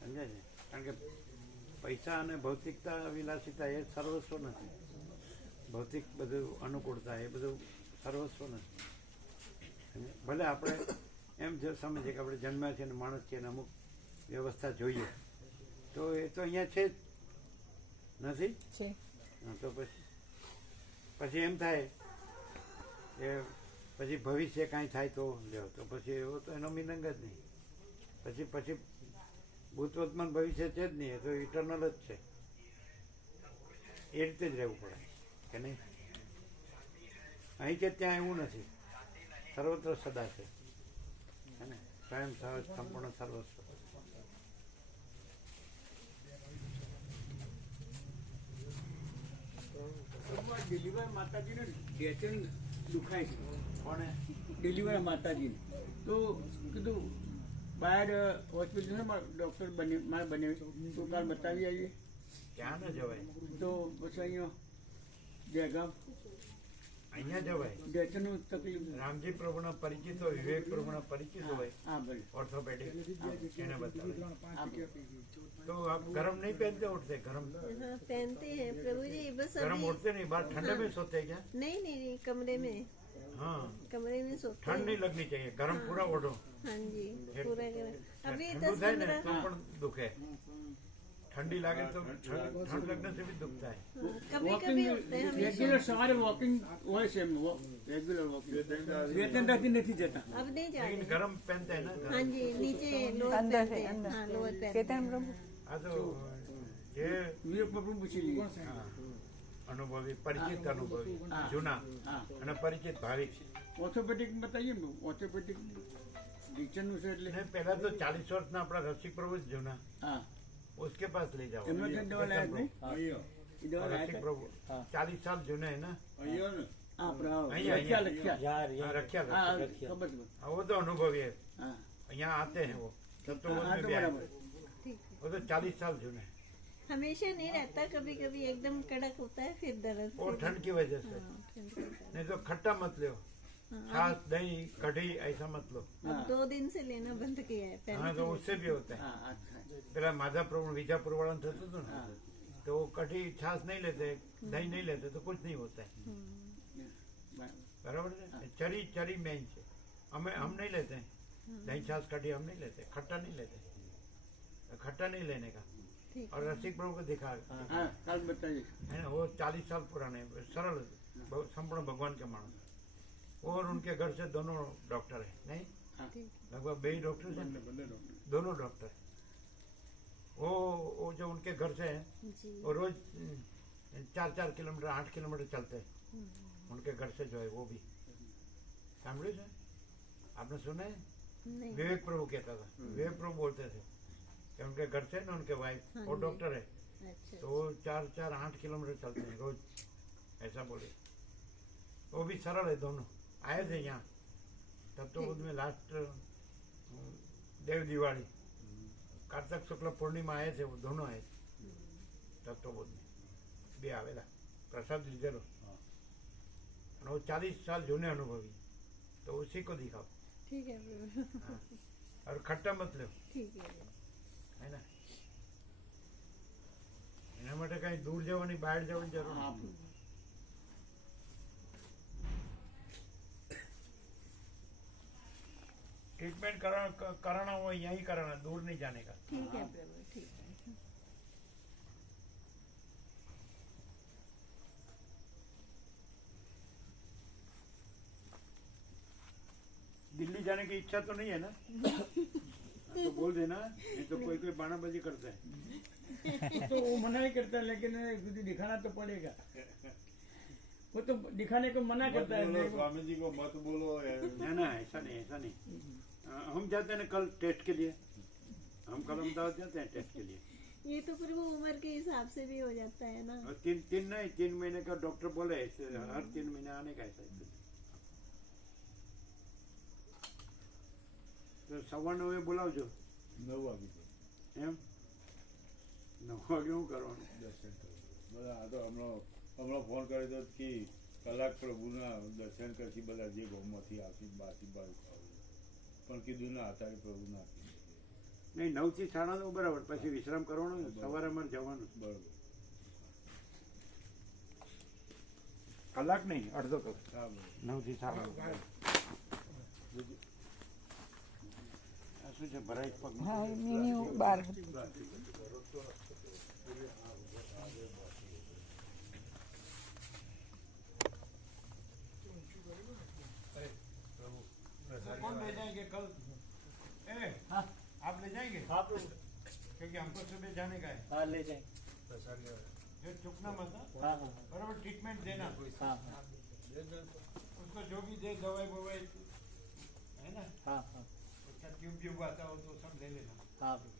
સમજાય છે? કારણ કે પૈસા અને ભૌતિકતા વિલાસિતા એ સર્વસ્વ નથી. ભૌતિક બધું અનુકૂળતા એ બધું સર્વસ્વ નથી. ભલે આપણે એમ જો સમજીએ કે આપણે જન્મ્યા છીએ ને માણસ છીએ ને અમુક વ્યવસ્થા જોઈએ, તો એ તો અહીંયા છે જ નથી. તો પછી એમ થાય કે પછી ભવિષ્ય કાંઈ થાય તો લ્યો, તો પછી એવો તો એનો મિનંગ જ નહીં. પછી ભૂતવર્તમાન ભવિષ્ય છે જ નહીં, એ તો ઇટરનલ જ છે. એ રીતે જ રહેવું પડે કે નહીં? અહીં કે ત્યાં એવું નથી, સર્વત્ર સદા છે ને, સ્વયં સંપૂર્ણ સર્વસ્વ. ડિલિવર માતાજીને ડેચન દુખાય છે. કોને? ડિલિવર માતાજીને તો કીધું બહાર હોસ્પિટલ છે, ડૉક્ટર મારે બને તો કાલ બતાવી આવીએ. ત્યાં ન જવાય, તો પછી અહીંયા જયગામ અહીંયા જવાય. ડેચનનું તકલીફ. રામજી પ્રભુના પરિચિત હોય, વિવેક પ્રભુના પરિચિત હોય, હા ભલે ઓર્થોપેડિક એને બતાવે. હા ભલે. तो आप गरम नहीं पहनते उठते? गरम हाँ पहनते हैं प्रभु जी, बस गरम अभी उठते नहीं, बाहर ठंडे में सोते हैं क्या? नहीं नहीं नहीं, कमरे में, हाँ, कमरे में सोते ठंड हैं. नहीं लगनी चाहिए, गरम पूरा ओढ़ो. हाँ जी पूरा करें. अभी ठंडू 10 થાય ને 15 તો પણ દુખે, ઠંડી લાગે તો ठंड लगने से भी दुखता है. कभी कभी होते हैं हमेशा. રેગ્યુલર સવારે વોકિંગ હોય છે એમનું, રેગ્યુલર વોકિંગ. બે ત્રણ રાતથી નથી જતા. अब नहीं जा लेकिन रहे. गरम पहनते हैं ना. हाँ जी नीचे लोअर पहनते हैं. हाँ लोअर पहनते हैं. हाँ तो ये વિવેક પ્રભુ પૂછી લઈએ. हाँ, अनुभवी परिचित अनुभवी हाँ. जूना હા અને પરિચિત ભાવિક. ઓર્થોપેડિક બતાવીએ ને, ઓર્થોપેડિક ડિક્શનનું છે એટલે. ને પહેલા તો 40 વર્ષના આપણા રસિક પ્રભુ જ જૂના, હા उसके पास ले जाओ. એમનો જે દવા લાયા નહીં, એ દવા रसिक લાયા प्रभु हाँ. 40 साल जूने है ना. આપણે અહીંયા, લખ્યા અહીંયા. લખ્યા. हाँ, रखिया હા रखिया. ખબર છે. हाँ, वो तो अनुभवी है, હા यहाँ आते हैं वो. तब तो हाँ, वो तो भी आए. बराबर. ठीक वो तो 40 साल जूने. हमेशा नहीं रहता, कभी कभी एकदम कड़क होता है फिर दर्द। वो ठंड की वजह से। हाँ, ठंड के कारण। नहीं तो खट्टा मत लो, हाँ, छाछ दही कढ़ी ऐसा मत लो। अब 2 दिन से लेना बंद किया है, पहले हाँ, तो उससे भी होता है। હા અચ્છા પેલા માધાપુર વિજાપુર વાળા થતું હતું ને, तो वो कढ़ी छाछ नहीं लेते, दही नहीं लेते तो कुछ नहीं होता है। बराबर है। चरी चरी मेन है। हम नहीं लेते हैं दही छाछ कढ़ी, हम नहीं लेते, खट्टा नहीं लेते, खट्टा नहीं लेने का। और रसिक प्रभु को दिखा હા કાલ બતાવીશ है ना, वो 40 साल पुराने, सरल, संपूर्ण भगवान के मानस। और उनके घर से दोनों डॉक्टर है, नहीं लगभग 2 डॉक्टर हैं, दोनों डॉक्टर। वो जो उनके घर से है वो रोज 4-4 किलोमीटर 8 किलोमीटर चलते हैं उनके घर से, जो है वो भी सामने है। आपने सुना है? विवेक प्रभु कहता था, विवेक प्रभु बोलते थे कि उनके घर से ना उनके वाइफ वो डॉक्टर है, तो वो 4-4-8 किलोमीटर चलते हैं रोज, ऐसा बोले। वो भी सरल है दोनों। आए थे यहाँ तब तो उसमें लास्ट देव दिवाली कार्तिक शुक्ल पूर्णिमा आए थे, वो दोनों आए थे तब तो बोध में भी आवेला प्रसाद लीधेलो। वो 40 साल जूने अनुभवी, तो उसी को दिखाओ। ठीक है हाँ। और खट्टा मत लो, ठीक है ना। એના માટે કઈ દૂર જવાની બહાર જવાની જરૂર નથી। ट्रीटमेंट कराना हो यहीं कराना, दूर नहीं जाने का। ठीक है प्रभु, ठीक है। दिल्ली जाने की इच्छा तो नहीं है ना? तो बोल देना, नहीं तो कोई कोई बाणाबाजी करता है। तो वो मना ही करता है, लेकिन तुझे दिखाना तो पड़ेगा। वो तो दिखाने को मना करता है। स्वामी जी को मत बोलो। ना ना, ऐसा नहीं, ऐसा नहीं। हम जाते हैं ना कल टेस्ट के लिए, हम कल अहमदाबाद जाते हैं टेस्ट के लिए। ये तो फिर वो उम्र के हिसाब से भी हो जाता है ना। और 3 महीने का डॉक्टर बोले, हर 3 महीने आने का ऐसा। તો 9:15 બોલાવજો। 9 વાગે એમ 9 વાગે શું કરવાનું? દર્શન કરવું। બધા આ તો હમણાં ફોન કર્યો તો કે કલાક પ્રભુના દર્શન કરતી બધા જે ગામમાંથી આવતી બહારથી બહાર પણ કીધું ના અત્યારે પ્રભુ ના નહીં, 9 થી 9:30 બરાબર, પછી વિશ્રામ કરવાનો, સવારે અમારે જવાનું બરાબર। કલાક નહીં, અડધો કલાક, હા બરાબર। 9 થી 9:30। શું છે ભરાઈ પગ? હા એની બાર कौन ले जाएंगे कल? आप ले जाएंगे? हाँ प्रभु, क्योंकि हमको सुबह जाने का है। हाँ ले जाएंगे। जो चुकना मत, हाँ हाँ बराबर ट्रीटमेंट देना। हाँ हाँ उसको जो भी दे दवाई ववाई है ना, हाँ हाँ उसका ट्यूब आता हो तो सब ले लेना। हाँ प्रभु।